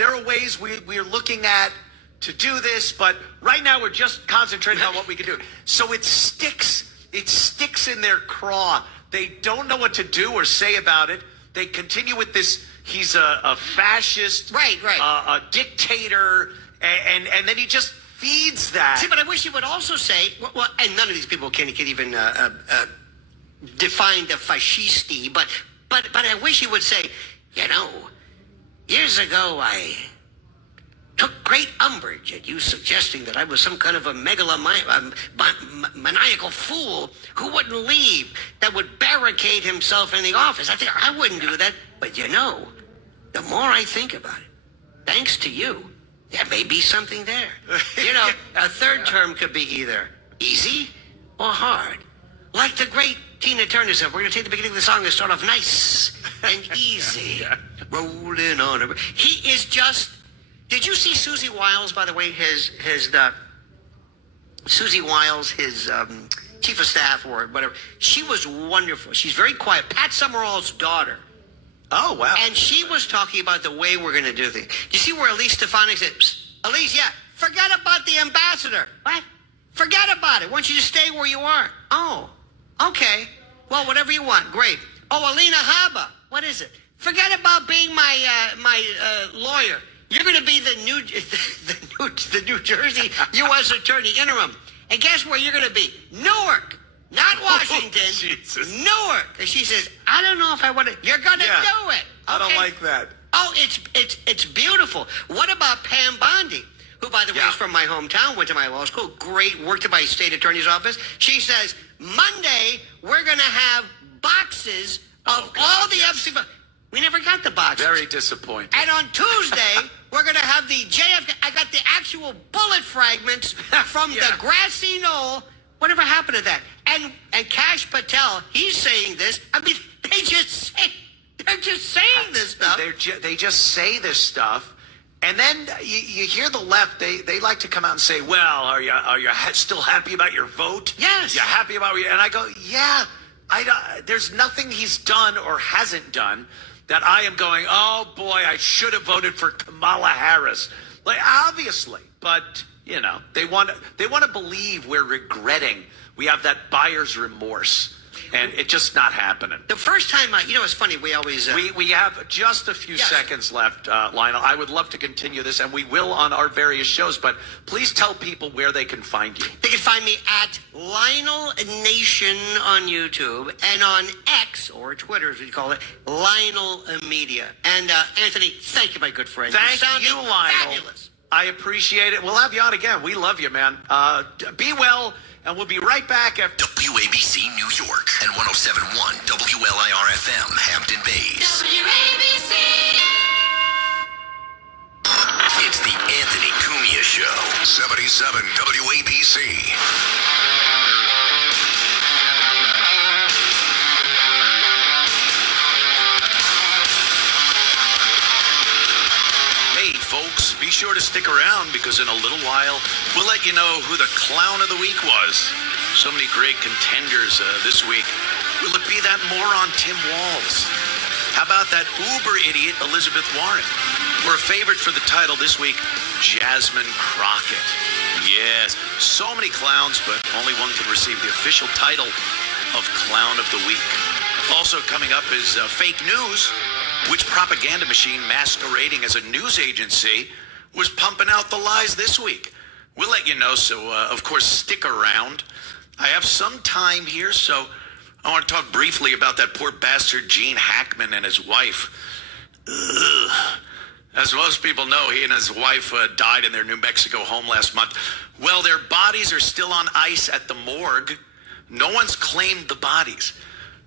we're looking at to do this. But right now we're just concentrating on what we can do. So it sticks in their craw. They don't know what to do or say about it. They continue with this. He's a fascist, a dictator, and then he just feeds that. See, but I wish he would also say, well, and none of these people can even define the fascisti, but I wish he would say, years ago I took great umbrage at you suggesting that I was some kind of a maniacal fool who wouldn't leave, that would barricade himself in the office. I think I wouldn't do that. But the more I think about it, thanks to you, there may be something there. A third term could be either easy or hard. Like the great Tina Turner said, we're going to take the beginning of the song and start off nice and easy. Rolling on. He is just... Did you see Susie Wiles, by the way, Susie Wiles, his chief of staff or whatever? She was wonderful. She's very quiet. Pat Summerall's daughter. Oh, wow. And she was talking about the way we're going to do things. You see where Elise Stefanik said, Elise, forget about the ambassador. What? Forget about it. I want you to stay where you are. Oh, okay. Well, whatever you want. Great. Oh, Alina Habba. What is it? Forget about being my lawyer. You're going to be the new the New Jersey U.S. Attorney interim. And guess where you're going to be? Newark. Not Washington. Jesus. Newark. And she says, I don't know if I want to. You're going to do it. I don't like that. Oh, it's beautiful. What about Pam Bondi, who, by the way, is from my hometown, went to my law school, great, worked at my state attorney's office. She says, Monday, we're going to have boxes of all the Epstein. We never got the boxes. Very disappointing. And on Tuesday, we're going to have the JFK. I got the actual bullet fragments from the grassy knoll. Whatever happened to that? And Kash Patel, he's saying this. I mean, they're just saying this stuff. They just say this stuff. And then you hear the left, they like to come out and say, well, are you still happy about your vote? Yes. You're happy about it? And I go, yeah, there's nothing he's done or hasn't done that I am going, oh boy, I should have voted for Kamala Harris. Like, obviously, but you know, they want to believe we're regretting. We have that buyer's remorse. And it's just not happening. The first time, it's funny, we always... We have just a few seconds left, Lionel. I would love to continue this, and we will on our various shows, but please tell people where they can find you. They can find me at Lionel Nation on YouTube, and on X, or Twitter as we call it, Lionel Media. And Anthony, thank you, my good friend. Thank you, Lionel. Fabulous. I appreciate it. We'll have you on again. We love you, man. Be well. And we'll be right back after WABC New York and 107.1 WLIR-FM Hampton Bays. WABC. It's the Anthony Cumia Show. 77 WABC. Hey, folks, be sure to stick around because in a little while, we'll let you know who the clown of the week was. So many great contenders this week. Will it be that moron Tim Walz? How about that uber idiot Elizabeth Warren? Or a favorite for the title this week, Jasmine Crockett. Yes, so many clowns, but only one can receive the official title of Clown of the Week. Also coming up is fake news. Which propaganda machine masquerading as a news agency was pumping out the lies this week? We'll let you know, so of course stick around. I have some time here, so I want to talk briefly about that poor bastard Gene Hackman and his wife. Ugh. As most people know, he and his wife died in their New Mexico home last month. Well, their bodies are still on ice at the morgue. No one's claimed the bodies.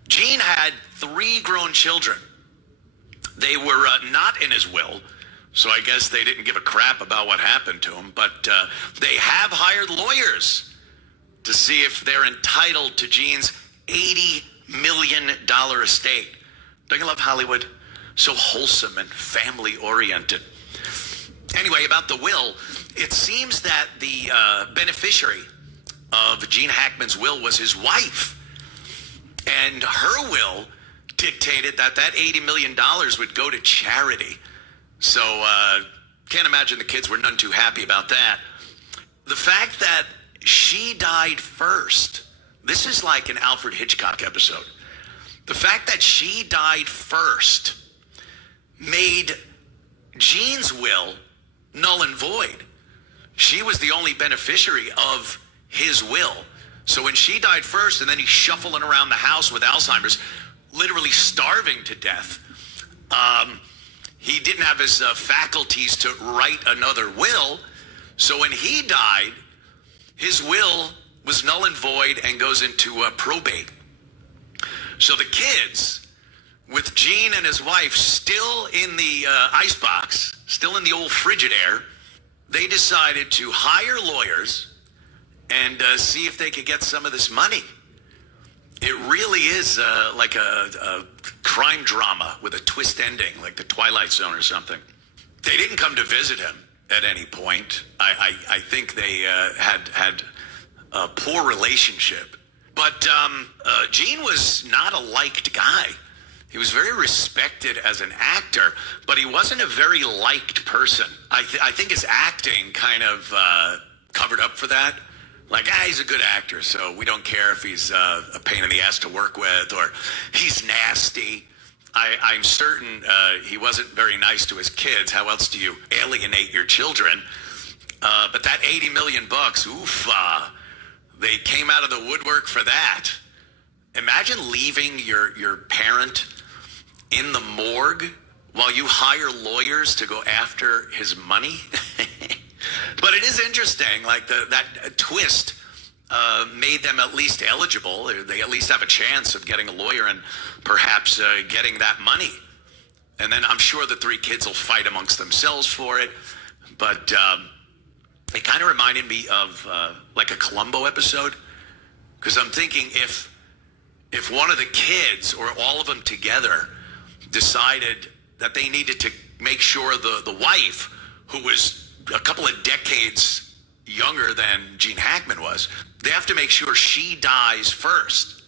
Gene had 3 grown children. They were not in his will, so I guess they didn't give a crap about what happened to him. But they have hired lawyers to see if they're entitled to Gene's $80 million estate. Don't you love Hollywood? So wholesome and family-oriented. Anyway, about the will, it seems that the beneficiary of Gene Hackman's will was his wife. And her will dictated that $80 million would go to charity. So can't imagine the kids were none too happy about that. The fact that she died first, this is like an Alfred Hitchcock episode. The fact that she died first made Gene's will null and void. She was the only beneficiary of his will. So when she died first and then he's shuffling around the house with Alzheimer's, literally starving to death, he didn't have his faculties to write another will. So when he died, his will was null and void and goes into probate. So the kids, with Gene and his wife still in the icebox, still in the old Frigidaire, they decided to hire lawyers and see if they could get some of this money. It really is like a crime drama with a twist ending, like the Twilight Zone or something. They didn't come to visit him at any point. I think they had a poor relationship. But Gene was not a liked guy. He was very respected as an actor, but he wasn't a very liked person. I think his acting kind of covered up for that. Like, he's a good actor, so we don't care if he's a pain in the ass to work with or he's nasty. I'm certain he wasn't very nice to his kids. How else do you alienate your children? But that $80 million, oof, they came out of the woodwork for that. Imagine leaving your parent in the morgue while you hire lawyers to go after his money. But it is interesting, like that twist made them at least eligible. They at least have a chance of getting a lawyer and perhaps getting that money. And then I'm sure the three kids will fight amongst themselves for it. But it kind of reminded me of like a Columbo episode. Because I'm thinking if one of the kids or all of them together decided that they needed to make sure the wife, who was a couple of decades younger than Gene Hackman was, they have to make sure she dies first.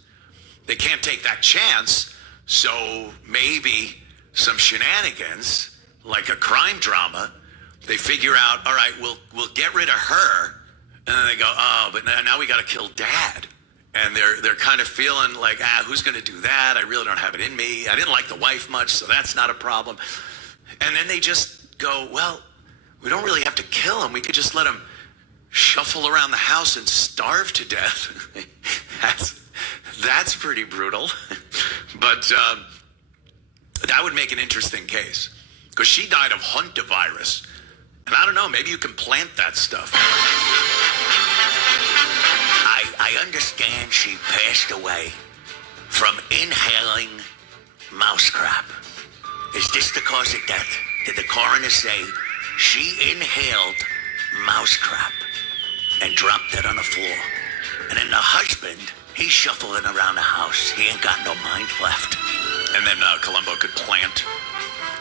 They can't take that chance. So maybe some shenanigans, like a crime drama, they figure out, all right, we'll get rid of her. And then they go, oh, but now we got to kill Dad. And they're kind of feeling like, who's going to do that? I really don't have it in me. I didn't like the wife much, so that's not a problem. And then they just go, well, we don't really have to kill him. We could just let him shuffle around the house and starve to death. That's pretty brutal. But that would make an interesting case. Because she died of hantavirus. And I don't know, maybe you can plant that stuff. I understand she passed away from inhaling mouse crap. Is this the cause of death? Did the coroner say she inhaled mouse crap and dropped it on the floor? And then the husband, he's shuffling around the house. He ain't got no mind left. And then Columbo could plant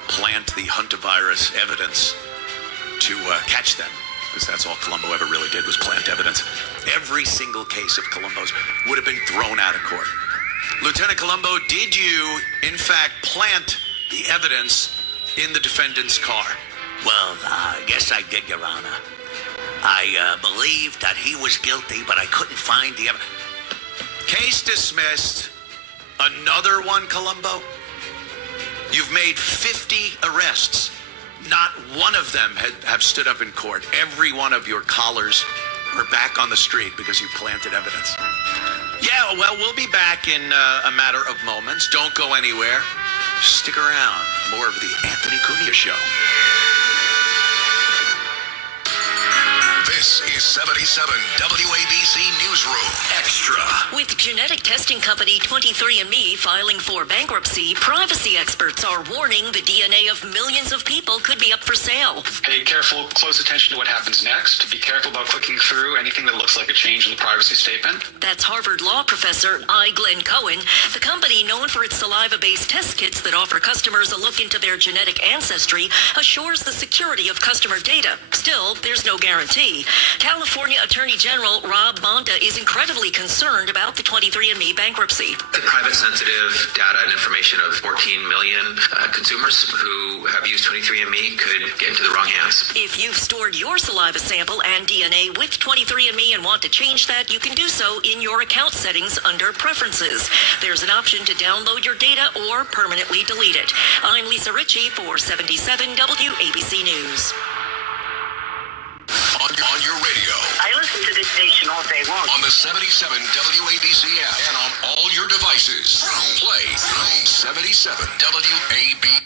the hantavirus evidence to catch them. Because that's all Columbo ever really did was plant evidence. Every single case of Columbo's would have been thrown out of court. Lieutenant Columbo, did you, in fact, plant the evidence in the defendant's car? Well, yes, I did, Your Honor. I believed that he was guilty, but I couldn't find the evidence. Case dismissed. Another one, Columbo? You've made 50 arrests. Not one of them have stood up in court. Every one of your collars are back on the street because you planted evidence. Yeah, well, we'll be back in a matter of moments. Don't go anywhere. Stick around. More of the Anthony Cumia Show. This is 77 WABC Newsroom Extra. With genetic testing company 23andMe filing for bankruptcy, privacy experts are warning the DNA of millions of people could be up for sale. Pay careful, close attention to what happens next. Be careful about clicking through anything that looks like a change in the privacy statement. That's Harvard law professor I. Glenn Cohen. The company, known for its saliva-based test kits that offer customers a look into their genetic ancestry, assures the security of customer data. Still, there's no guarantee. California Attorney General Rob Bonta is incredibly concerned about the 23andMe bankruptcy. The private sensitive data and information of 14 million consumers who have used 23andMe could get into the wrong hands. If you've stored your saliva sample and DNA with 23andMe and want to change that, you can do so in your account settings under Preferences. There's an option to download your data or permanently delete it. I'm Lisa Ritchie for 77 WABC News. On your radio. I listen to this station all day long. On the 77 WABC app and on all your devices. Play 77 WABC.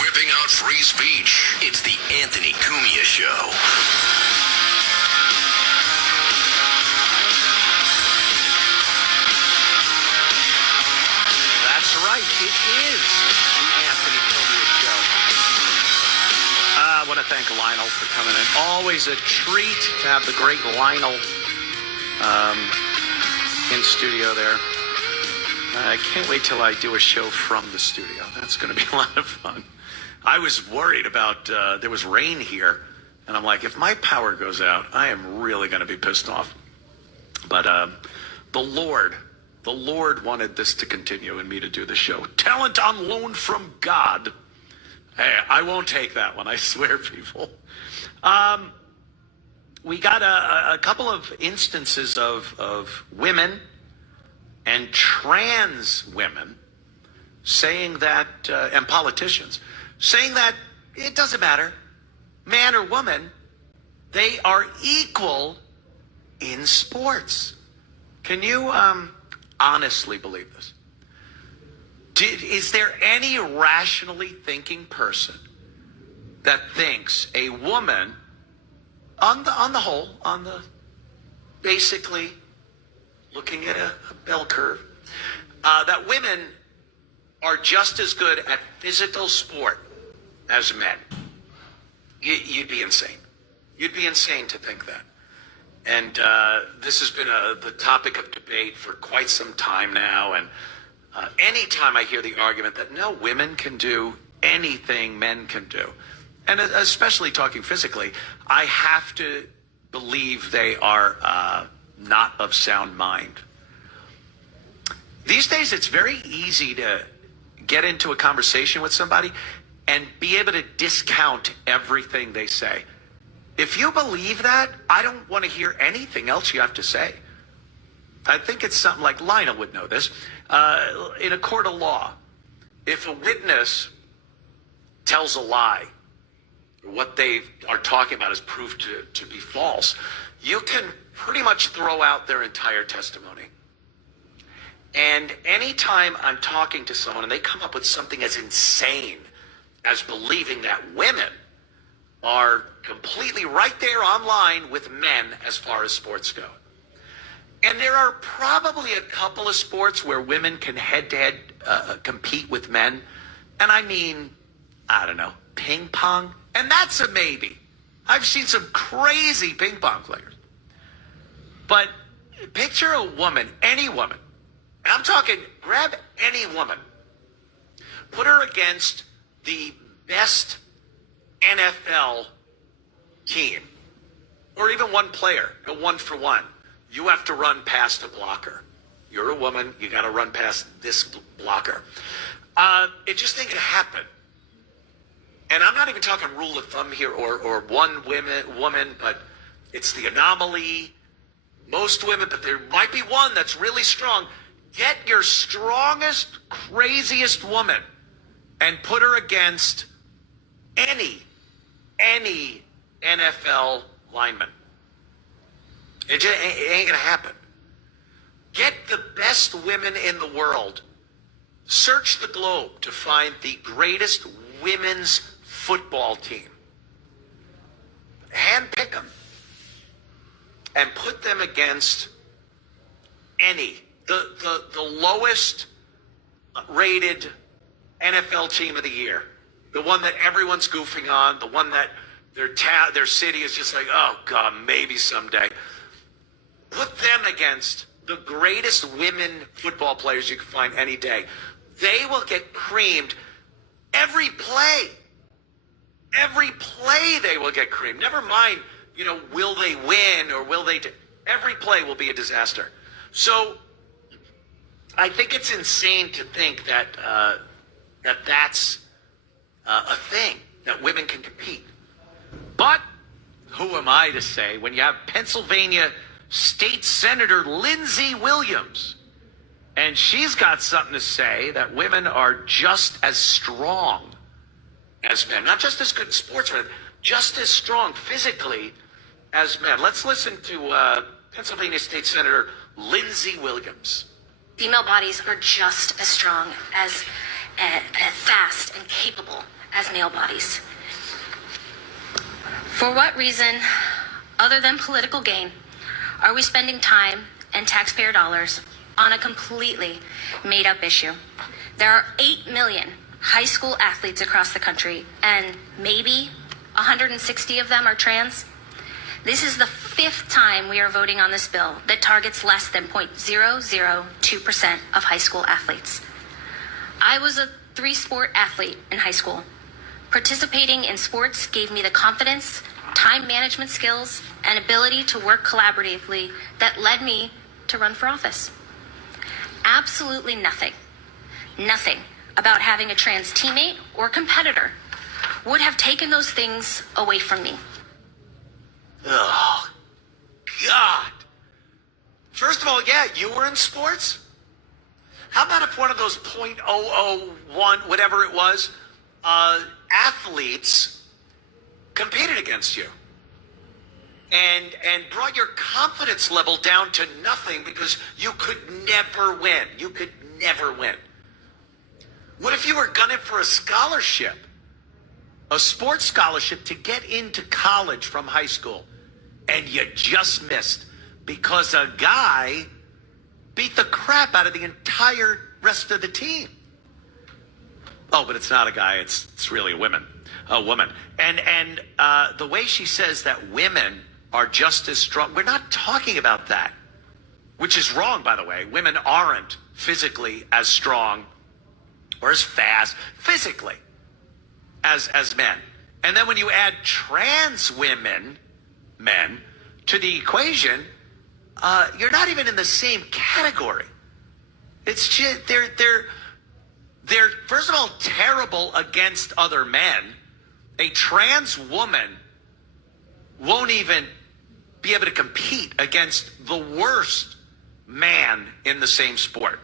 Whipping out free speech. It's the Anthony Cumia Show. Right, it is the Anthony Cumia Show. I want to thank Lionel for coming in. Always a treat to have the great Lionel in studio there. I can't wait till I do a show from the studio. That's going to be a lot of fun. I was worried about, there was rain here, and I'm like, if my power goes out, I am really going to be pissed off. But the Lord wanted this to continue and me to do the show. Talent on loan from God. Hey, I won't take that one, I swear, people. we got a couple of instances of women and trans women saying that, and politicians saying that it doesn't matter, man or woman, they are equal in sports. Can you honestly believe this? Is there any rationally thinking person that thinks a woman, on the whole, basically looking at a bell curve, that women are just as good at physical sport as men? You'd be insane. You'd be insane to think that. And this has been the topic of debate for quite some time now. And anytime I hear the argument that no, women can do anything men can do, and especially talking physically, I have to believe they are not of sound mind. These days, it's very easy to get into a conversation with somebody and be able to discount everything they say. If you believe that, I don't want to hear anything else you have to say. I think it's something like Lionel would know this. In a court of law, if a witness tells a lie, what they are talking about is proved to be false, you can pretty much throw out their entire testimony. And anytime I'm talking to someone and they come up with something as insane as believing that women are completely right there online with men as far as sports go. And there are probably a couple of sports where women can head-to-head compete with men. And I mean, I don't know, ping pong. And that's a maybe. I've seen some crazy ping pong players. But picture a woman, any woman. And I'm talking, grab any woman. Put her against the best NFL team. Or even one player, a 1-for-1. You have to run past a blocker. You're a woman, you got to run past this blocker. It just ain't going to happen. And I'm not even talking rule of thumb here or one woman, but it's the anomaly. Most women, but there might be one that's really strong. Get your strongest, craziest woman and put her against any NFL lineman. It ain't going to happen. Get the best women in the world. Search the globe to find the greatest women's football team. Handpick them. And put them against the lowest rated NFL team of the year. The one that everyone's goofing on. The one that their city is just like, oh, God, maybe someday. Put them against the greatest women football players you can find any day. They will get creamed every play. Every play they will get creamed. Never mind, will they win or will they... Every play will be a disaster. So I think it's insane to think that that's a thing, that women can compete. But who am I to say when you have Pennsylvania State Senator Lindsey Williams, and she's got something to say that women are just as strong as men, not just as good sportsmen, just as strong physically as men. Let's listen to Pennsylvania State Senator Lindsey Williams. Female bodies are just as strong, as fast and capable as male bodies. For what reason, other than political gain, are we spending time and taxpayer dollars on a completely made-up issue? There are 8 million high school athletes across the country, and maybe 160 of them are trans. This is the 5th time we are voting on this bill that targets less than 0.002% of high school athletes. I was a 3-sport athlete in high school. Participating in sports gave me the confidence, time management skills, and ability to work collaboratively that led me to run for office. Absolutely nothing about having a trans teammate or competitor would have taken those things away from me. Ugh, God. First of all, yeah, you were in sports. How about if one of those .001, whatever it was, athletes competed against you and brought your confidence level down to nothing because you could never win. You could never win. What if you were gunning for a scholarship, a sports scholarship to get into college from high school, and you just missed because a guy beat the crap out of the entire rest of the team? Oh, but it's not a guy. It's really a woman. And the way she says that women are just as strong. We're not talking about that, which is wrong, by the way. Women aren't physically as strong or as fast physically as men. And then when you add trans men to the equation, you're not even in the same category. It's just, they're first of all terrible against other men. A trans woman won't even be able to compete against the worst man in the same sport.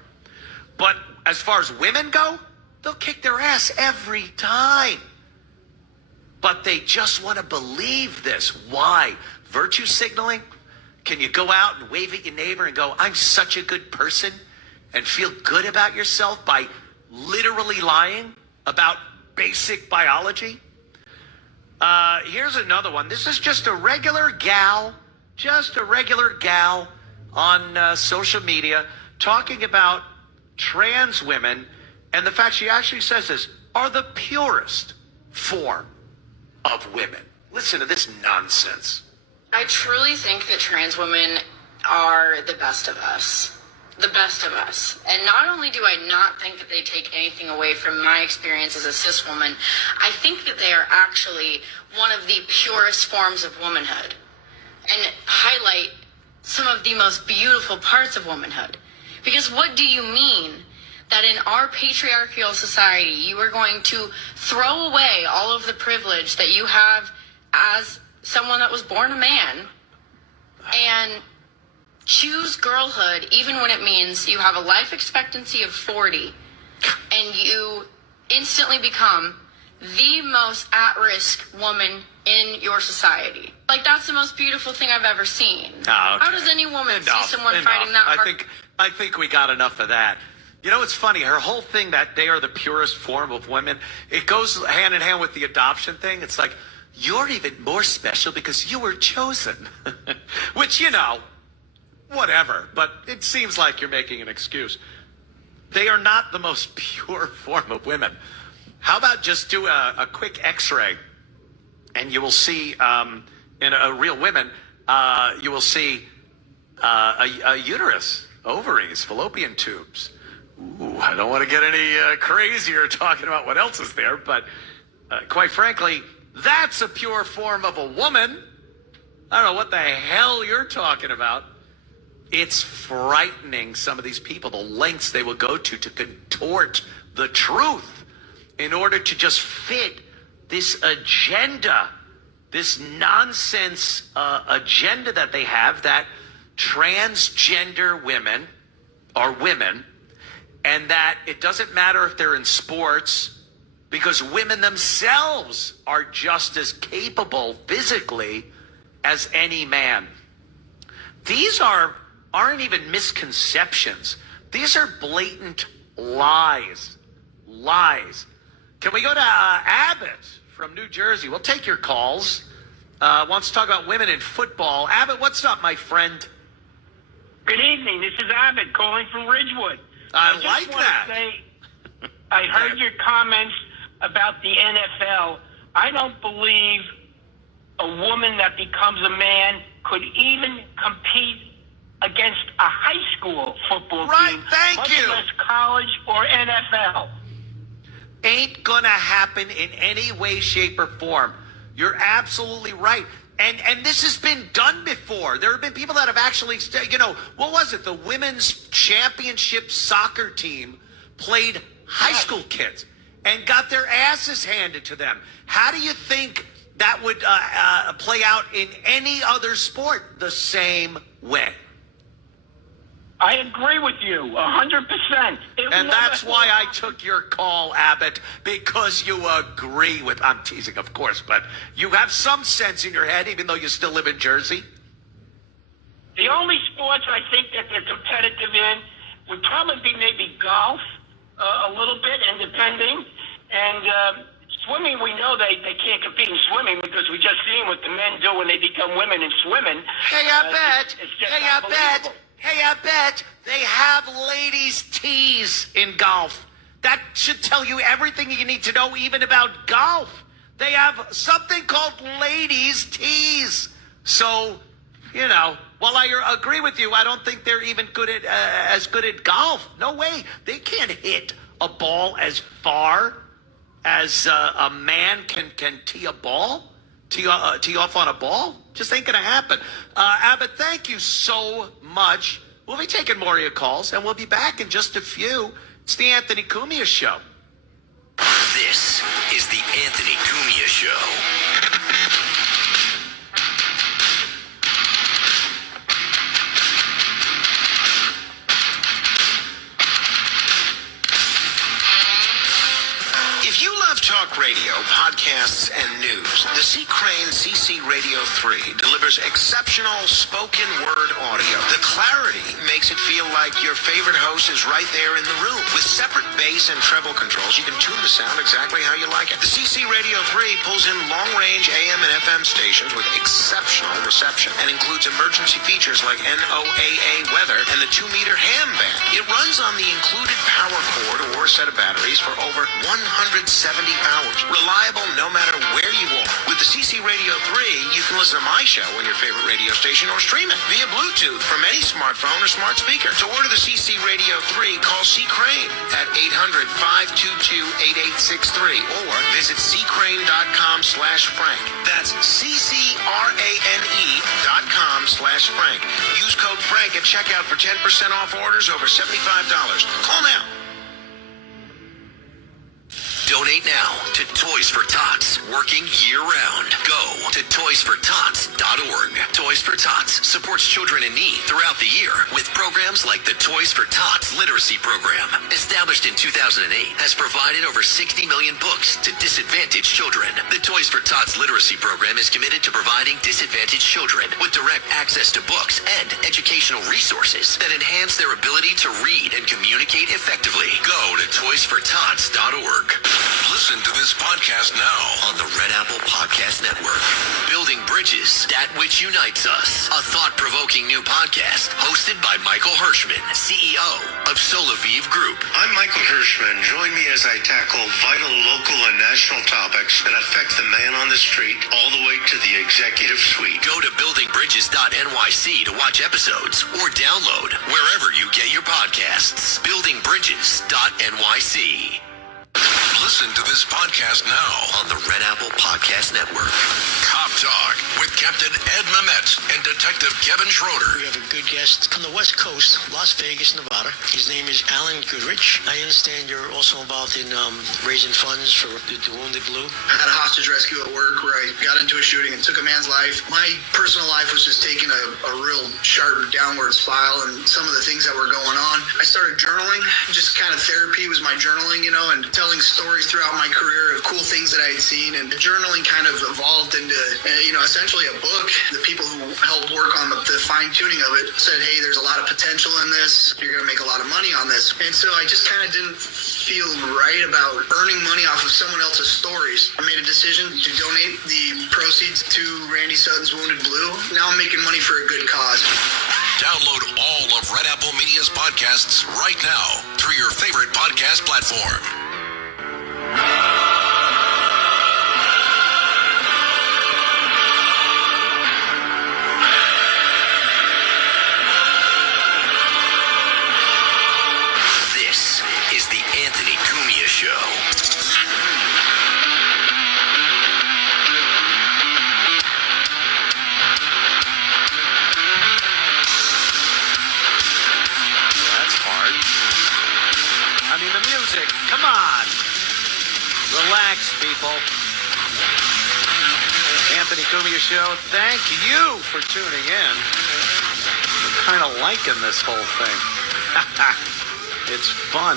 But as far as women go, they'll kick their ass every time. But they just want to believe this. Why? Virtue signaling? Can you go out and wave at your neighbor and go, I'm such a good person, and feel good about yourself by literally lying about basic biology? Here's another one. This is just a regular gal on social media talking about trans women, and the fact she actually says this, are the purest form of women. Listen to this nonsense. I truly think that trans women are the best of us. The best of us. And not only do I not think that they take anything away from my experience as a cis woman, I think that they are actually one of the purest forms of womanhood and highlight some of the most beautiful parts of womanhood. Because what do you mean that in our patriarchal society, you are going to throw away all of the privilege that you have as someone that was born a man and choose girlhood even when it means you have a life expectancy of 40 and you instantly become the most at-risk woman in your society? Like, that's the most beautiful thing I've ever seen. Oh, okay. How does any woman see someone fighting that hard? I think we got enough of that. You know, it's funny. Her whole thing that they are the purest form of women, it goes hand in hand with the adoption thing. It's like, you're even more special because you were chosen. Which, you know, whatever. But it seems like you're making an excuse. They are not the most pure form of women. How about just do a quick x-ray and you will see, in a real woman, you will see a uterus, ovaries, fallopian tubes. Ooh, I don't want to get any crazier talking about what else is there, but quite frankly, that's a pure form of a woman. I don't know what the hell you're talking about. It's frightening, some of these people, the lengths they will go to contort the truth in order to just fit this agenda, this nonsense agenda that they have, that transgender women are women, and that it doesn't matter if they're in sports, because women themselves are just as capable physically as any man. These aren't even misconceptions. These are blatant lies. Lies. Can we go to Abbott from New Jersey? We'll take your calls. Wants to talk about women in football. Abbott, what's up, my friend? Good evening. This is Abbott calling from Ridgewood. I just like want that. To say, I heard your comments about the NFL. I don't believe a woman that becomes a man could even compete against a high school football team, thank you. much less college or NFL. Ain't gonna happen in any way, shape, or form. You're absolutely right. And this has been done before. There have been people that have actually, you know, what was it? The women's championship soccer team played high school kids and got their asses handed to them. How do you think that would play out in any other sport the same way. I agree with you 100%. And that's why I took your call, Abbott, because you agree with, I'm teasing, of course, but you have some sense in your head, even though you still live in Jersey. The only sports I think that they're competitive in would probably be maybe golf, a little bit, and depending. And swimming, we know they can't compete in swimming because we just seen what the men do when they become women in swimming. Hey, I bet they have ladies' tees in golf. That should tell you everything you need to know even about golf. They have something called ladies' tees. So, you know, while I agree with you, I don't think they're even good at as good at golf. No way. They can't hit a ball as far as a man can tee a ball. Tee off on a ball? Just ain't going to happen. Abbott, thank you so much. We'll be taking more of your calls, and we'll be back in just a few. It's the Anthony Cumia Show. This is the Anthony Cumia Show. If you love talk radio, podcasts, and news, the C. Crane CC Radio 3 delivers exceptional spoken word audio. The clarity makes it feel like your favorite host is right there in the room. With separate bass and treble controls, you can tune the sound exactly how you like it. The CC Radio 3 pulls in long-range AM and FM stations with exceptional reception and includes emergency features like NOAA weather and the 2-meter ham band. It runs on the included power cord or set of batteries for over 170 hours. Reliable no matter where you are. With the CC Radio 3, you can listen to my show on your favorite radio station or stream it via Bluetooth from any smartphone or smart speaker. To order the CC Radio 3, call C. Crane at 800-522-8863 or visit ccrane.com/Frank. That's CCRANE.com/Frank. Use code Frank at checkout for 10% off orders over $75. Call now. Donate now to Toys for Tots, working year-round. Go to toysfortots.org. Toys for Tots supports children in need throughout the year with programs like the Toys for Tots Literacy Program. Established in 2008, has provided over 60 million books to disadvantaged children. The Toys for Tots Literacy Program is committed to providing disadvantaged children with direct access to books and educational resources that enhance their ability to read and communicate effectively. Go to toysfortots.org. Listen to this podcast now on the Red Apple Podcast Network. Building Bridges, that which unites us. A thought-provoking new podcast hosted by Michael Hirschman, CEO of Solaviv Group. I'm Michael Hirschman. Join me as I tackle vital local and national topics that affect the man on the street all the way to the executive suite. Go to buildingbridges.nyc to watch episodes or download wherever you get your podcasts. Buildingbridges.nyc. Listen to this podcast now on the Red Apple Podcast Network. Cop Talk with Captain Ed Mamet and Detective Kevin Schroeder. We have a good guest from the West Coast, Las Vegas, Nevada. His name is Alan Goodrich. I understand you're also involved in raising funds for the Wounded Blue. I had a hostage rescue at work where I got into a shooting and took a man's life. My personal life was just taking a real sharp downward spiral, and some of the things that were going on. I started journaling. Just kind of therapy was my journaling, you know, and telling stories throughout my career of cool things that I had seen. And the journaling kind of evolved into, essentially a book. The people who helped work on the fine-tuning of it said, hey, there's a lot of potential in this. You're going to make a lot of money on this. And so I just kind of didn't feel right about earning money off of someone else's stories. I made a decision to donate the proceeds to Randy Sutton's Wounded Blue. Now I'm making money for a good cause. Download all of Red Apple Media's podcasts right now through your favorite podcast platform. This is the Anthony Cumia Show. That's hard. I mean, the music. Come on. Relax, people. Anthony Cumia Show. Thank you for tuning in. I'm kind of liking this whole thing. It's fun.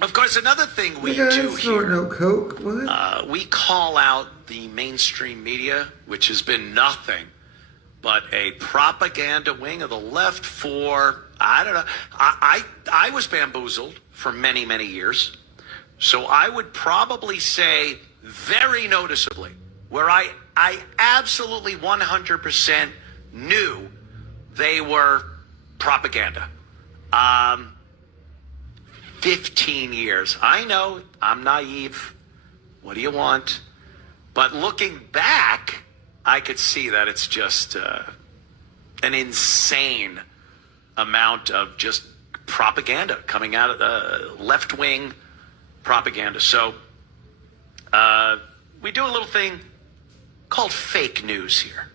Of course, another thing we do here, no Coke. What? we call out the mainstream media, which has been nothing but a propaganda wing of the left for, I don't know. I was bamboozled for many, many years. So I would probably say very noticeably where I absolutely 100% knew they were propaganda. 15 years. I know I'm naive. What do you want? But looking back, I could see that it's just an insane amount of just propaganda coming out of the left-wing propaganda. So we do a little thing called fake news here.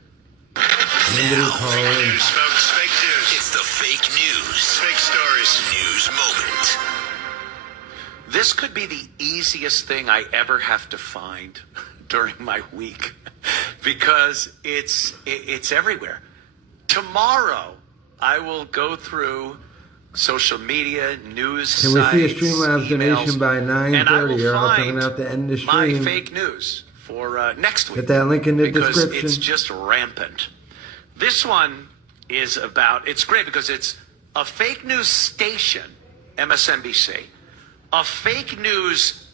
Fake news, folks. Fake news. It's the fake news. Fake stories. News moment. This could be the easiest thing I ever have to find during my week because it's everywhere. Tomorrow, I will go through social media, news Can we sites, see a Streamlabs donation emails, by and I 9:30 will or else I'm find going to have to end the my stream? fake news for next week. Get that link in the because description. it's just rampant. This one is about, it's great because it's a fake news station, MSNBC, a fake news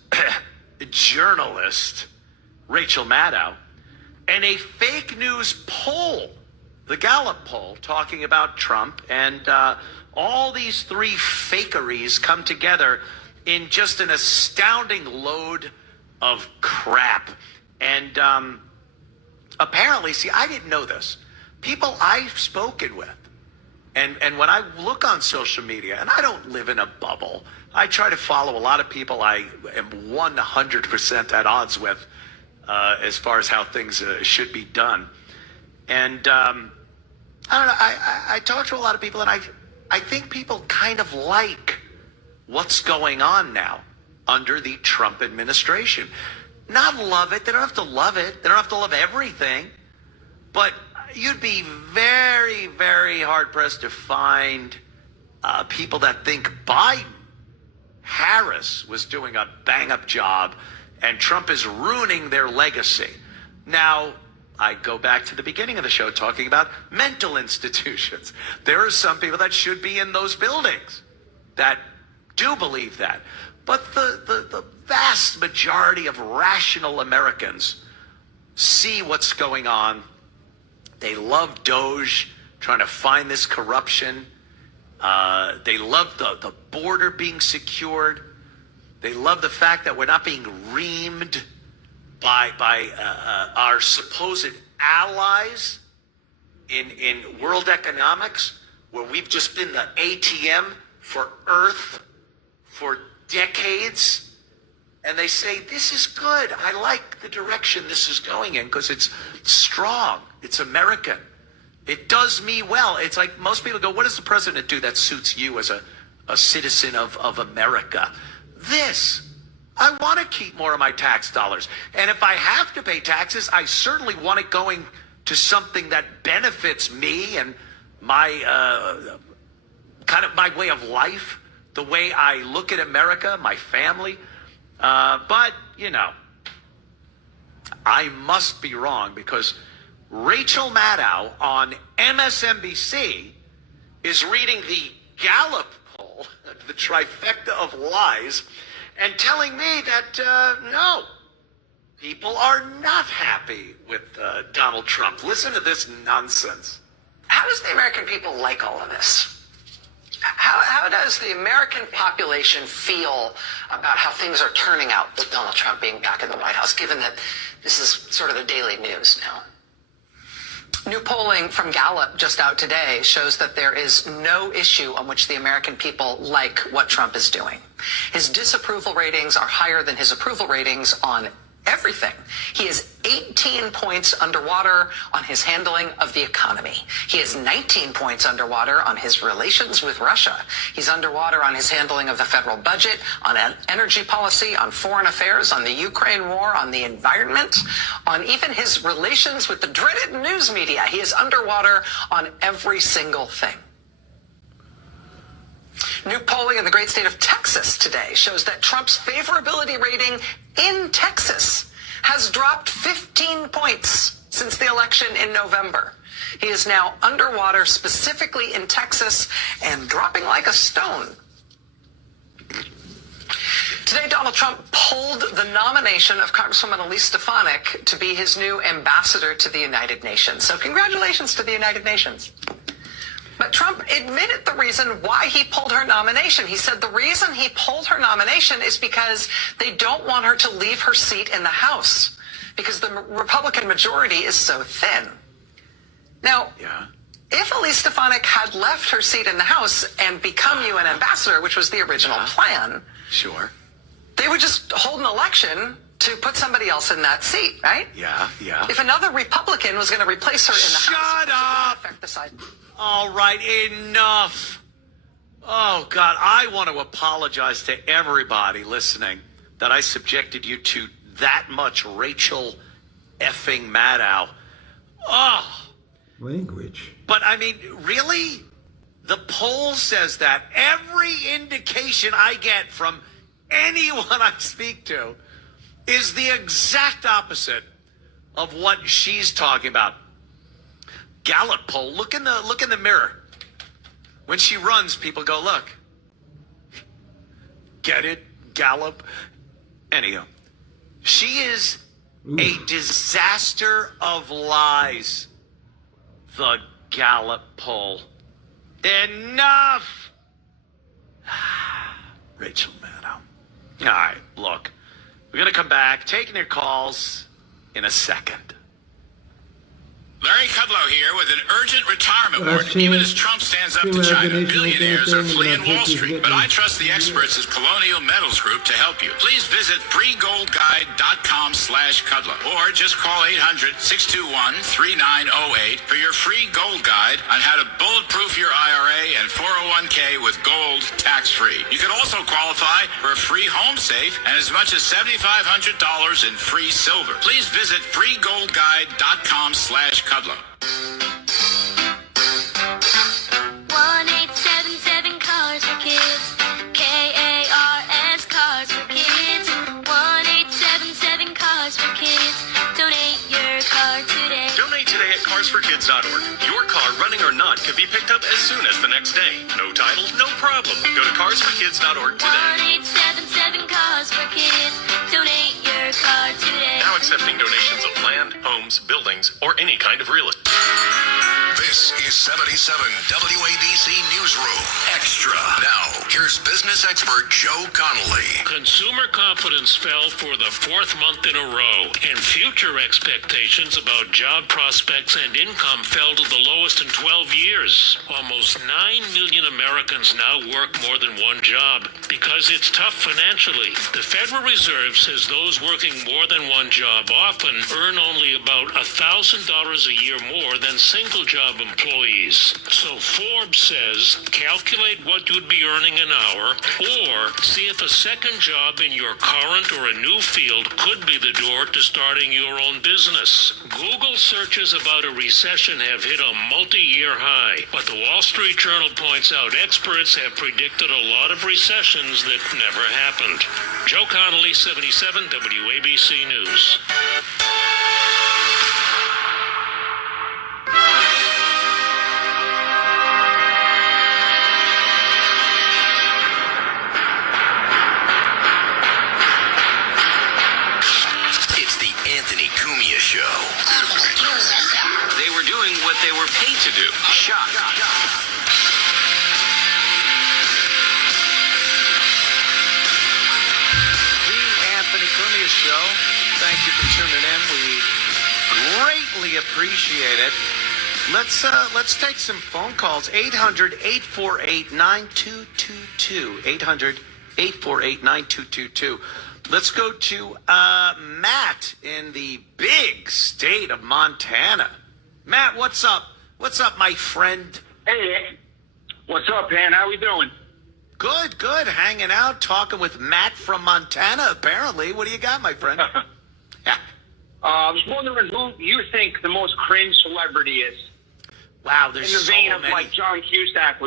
journalist, Rachel Maddow, and a fake news poll, the Gallup poll, talking about Trump, and all these three fakeries come together in just an astounding load of crap. And apparently, see, I didn't know this. People I've spoken with, and when I look on social media, and I don't live in a bubble, I try to follow a lot of people I am 100% at odds with as far as how things should be done. And I don't know, I talk to a lot of people, and I think people kind of like what's going on now under the Trump administration. Not love it. They don't have to love it. They don't have to love everything. But you'd be very, very hard-pressed to find people that think Harris was doing a bang-up job and Trump is ruining their legacy. Now, I go back to the beginning of the show talking about mental institutions. There are some people that should be in those buildings that do believe that. But the vast majority of rational Americans see what's going on. They love Doge, trying to find this corruption. They love the border being secured. They love the fact that we're not being reamed by our supposed allies in world economics, where we've just been the ATM for Earth for decades. And they say, this is good. I like the direction this is going in because it's strong. It's American. It does me well. It's like most people go, what does the president do that suits you as a citizen of America? This. I want to keep more of my tax dollars. And if I have to pay taxes, I certainly want it going to something that benefits me and my kind of my way of life, the way I look at America, my family. But, you know, I must be wrong because Rachel Maddow on MSNBC is reading the Gallup poll, the trifecta of lies, and telling me that, no, people are not happy with Donald Trump. Listen to this nonsense. How does the American people like all of this? How does the American population feel about how things are turning out with Donald Trump being back in the White House, given that this is sort of the daily news now? New polling from Gallup just out today shows that there is no issue on which the American people like what Trump is doing. His disapproval ratings are higher than his approval ratings on everything. He is 18 points underwater on his handling of the economy. He is 19 points underwater on his relations with Russia. He's underwater on his handling of the federal budget, on energy policy, on foreign affairs, on the Ukraine war, on the environment, on even his relations with the dreaded news media. He is underwater on every single thing. New polling in the great state of Texas today shows that Trump's favorability rating in Texas has dropped 15 points since the election in November. He is now underwater, specifically in Texas, and dropping like a stone. Today, Donald Trump pulled the nomination of Congresswoman Elise Stefanik to be his new ambassador to the United Nations. So congratulations to the United Nations. But Trump admitted the reason why he pulled her nomination. He said the reason he pulled her nomination is because they don't want her to leave her seat in the House because the Republican majority is so thin. Now, if Elise Stefanik had left her seat in the House and become UN ambassador, which was the original plan, they would just hold an election to put somebody else in that seat, right? If another Republican was going to replace her in the House, Shut up! affect the side. All right, enough. Oh, God, I want to apologize to everybody listening that I subjected you to that much Rachel effing Maddow. Oh. Language. But, I mean, really? The poll says that. Every indication I get from anyone I speak to is the exact opposite of what she's talking about. Gallup poll. Look in the mirror. When she runs, people go, look. Get it? Gallup? Anyhow, she is a disaster of lies. The Gallup poll. Enough! Rachel Maddow. All right, look. We're going to come back, taking your calls in a second. Larry Kudlow here with an urgent retirement warning. Even as Trump stands up to China, billionaires are fleeing Wall Street. But I trust the experts at Colonial Metals Group to help you. Please visit freegoldguide.com/Kudlow or just call 800-621-3908 for your free gold guide on how to bulletproof your IRA and 401k with gold tax-free. You can also qualify for a free home safe and as much as $7,500 in free silver. Please visit freegoldguide.com/Kudlow. 1877 Cars for Kids. KARS Cars for Kids. 1877 Cars for Kids. Donate your car today. Donate today at carsforkids.org. Your car, running or not, could be picked up as soon as the next day. No title, no problem. Go to carsforkids.org today. 1877 Cars for Kids. Donate your car today. Now accepting donations of land, homes, buildings, or any kind of real estate. This is 77 WABC Newsroom Extra. Now, here's business expert Joe Connolly. Consumer confidence fell for the fourth month in a row, and future expectations about job prospects and income fell to the lowest in 12 years. Almost 9 million Americans now work more than one job because it's tough financially. The Federal Reserve says those working more than one job often earn only about $1,000 a year more than single job employees. So Forbes says calculate what you'd be earning an hour or see if a second job in your current or a new field could be the door to starting your own business. Google searches about a recession have hit a multi-year high, but the Wall Street Journal points out experts have predicted a lot of recessions that never happened. Joe Connolly, 77 WABC News. Cumia Show. They were doing what they were paid to do. Shock. The Anthony Cumia Show. Thank you for tuning in. We greatly appreciate it. Let's take some phone calls. 800-848-9222. 800-848-9222. Let's go to Matt in the big state of Montana. Matt, what's up? What's up, my friend? Hey, what's up, man? How we doing? Good, good. Hanging out, talking with Matt from Montana, apparently. What do you got, my friend? I was wondering who you think the most cringe celebrity is. Wow, there's in the so vein of many. like John Cusack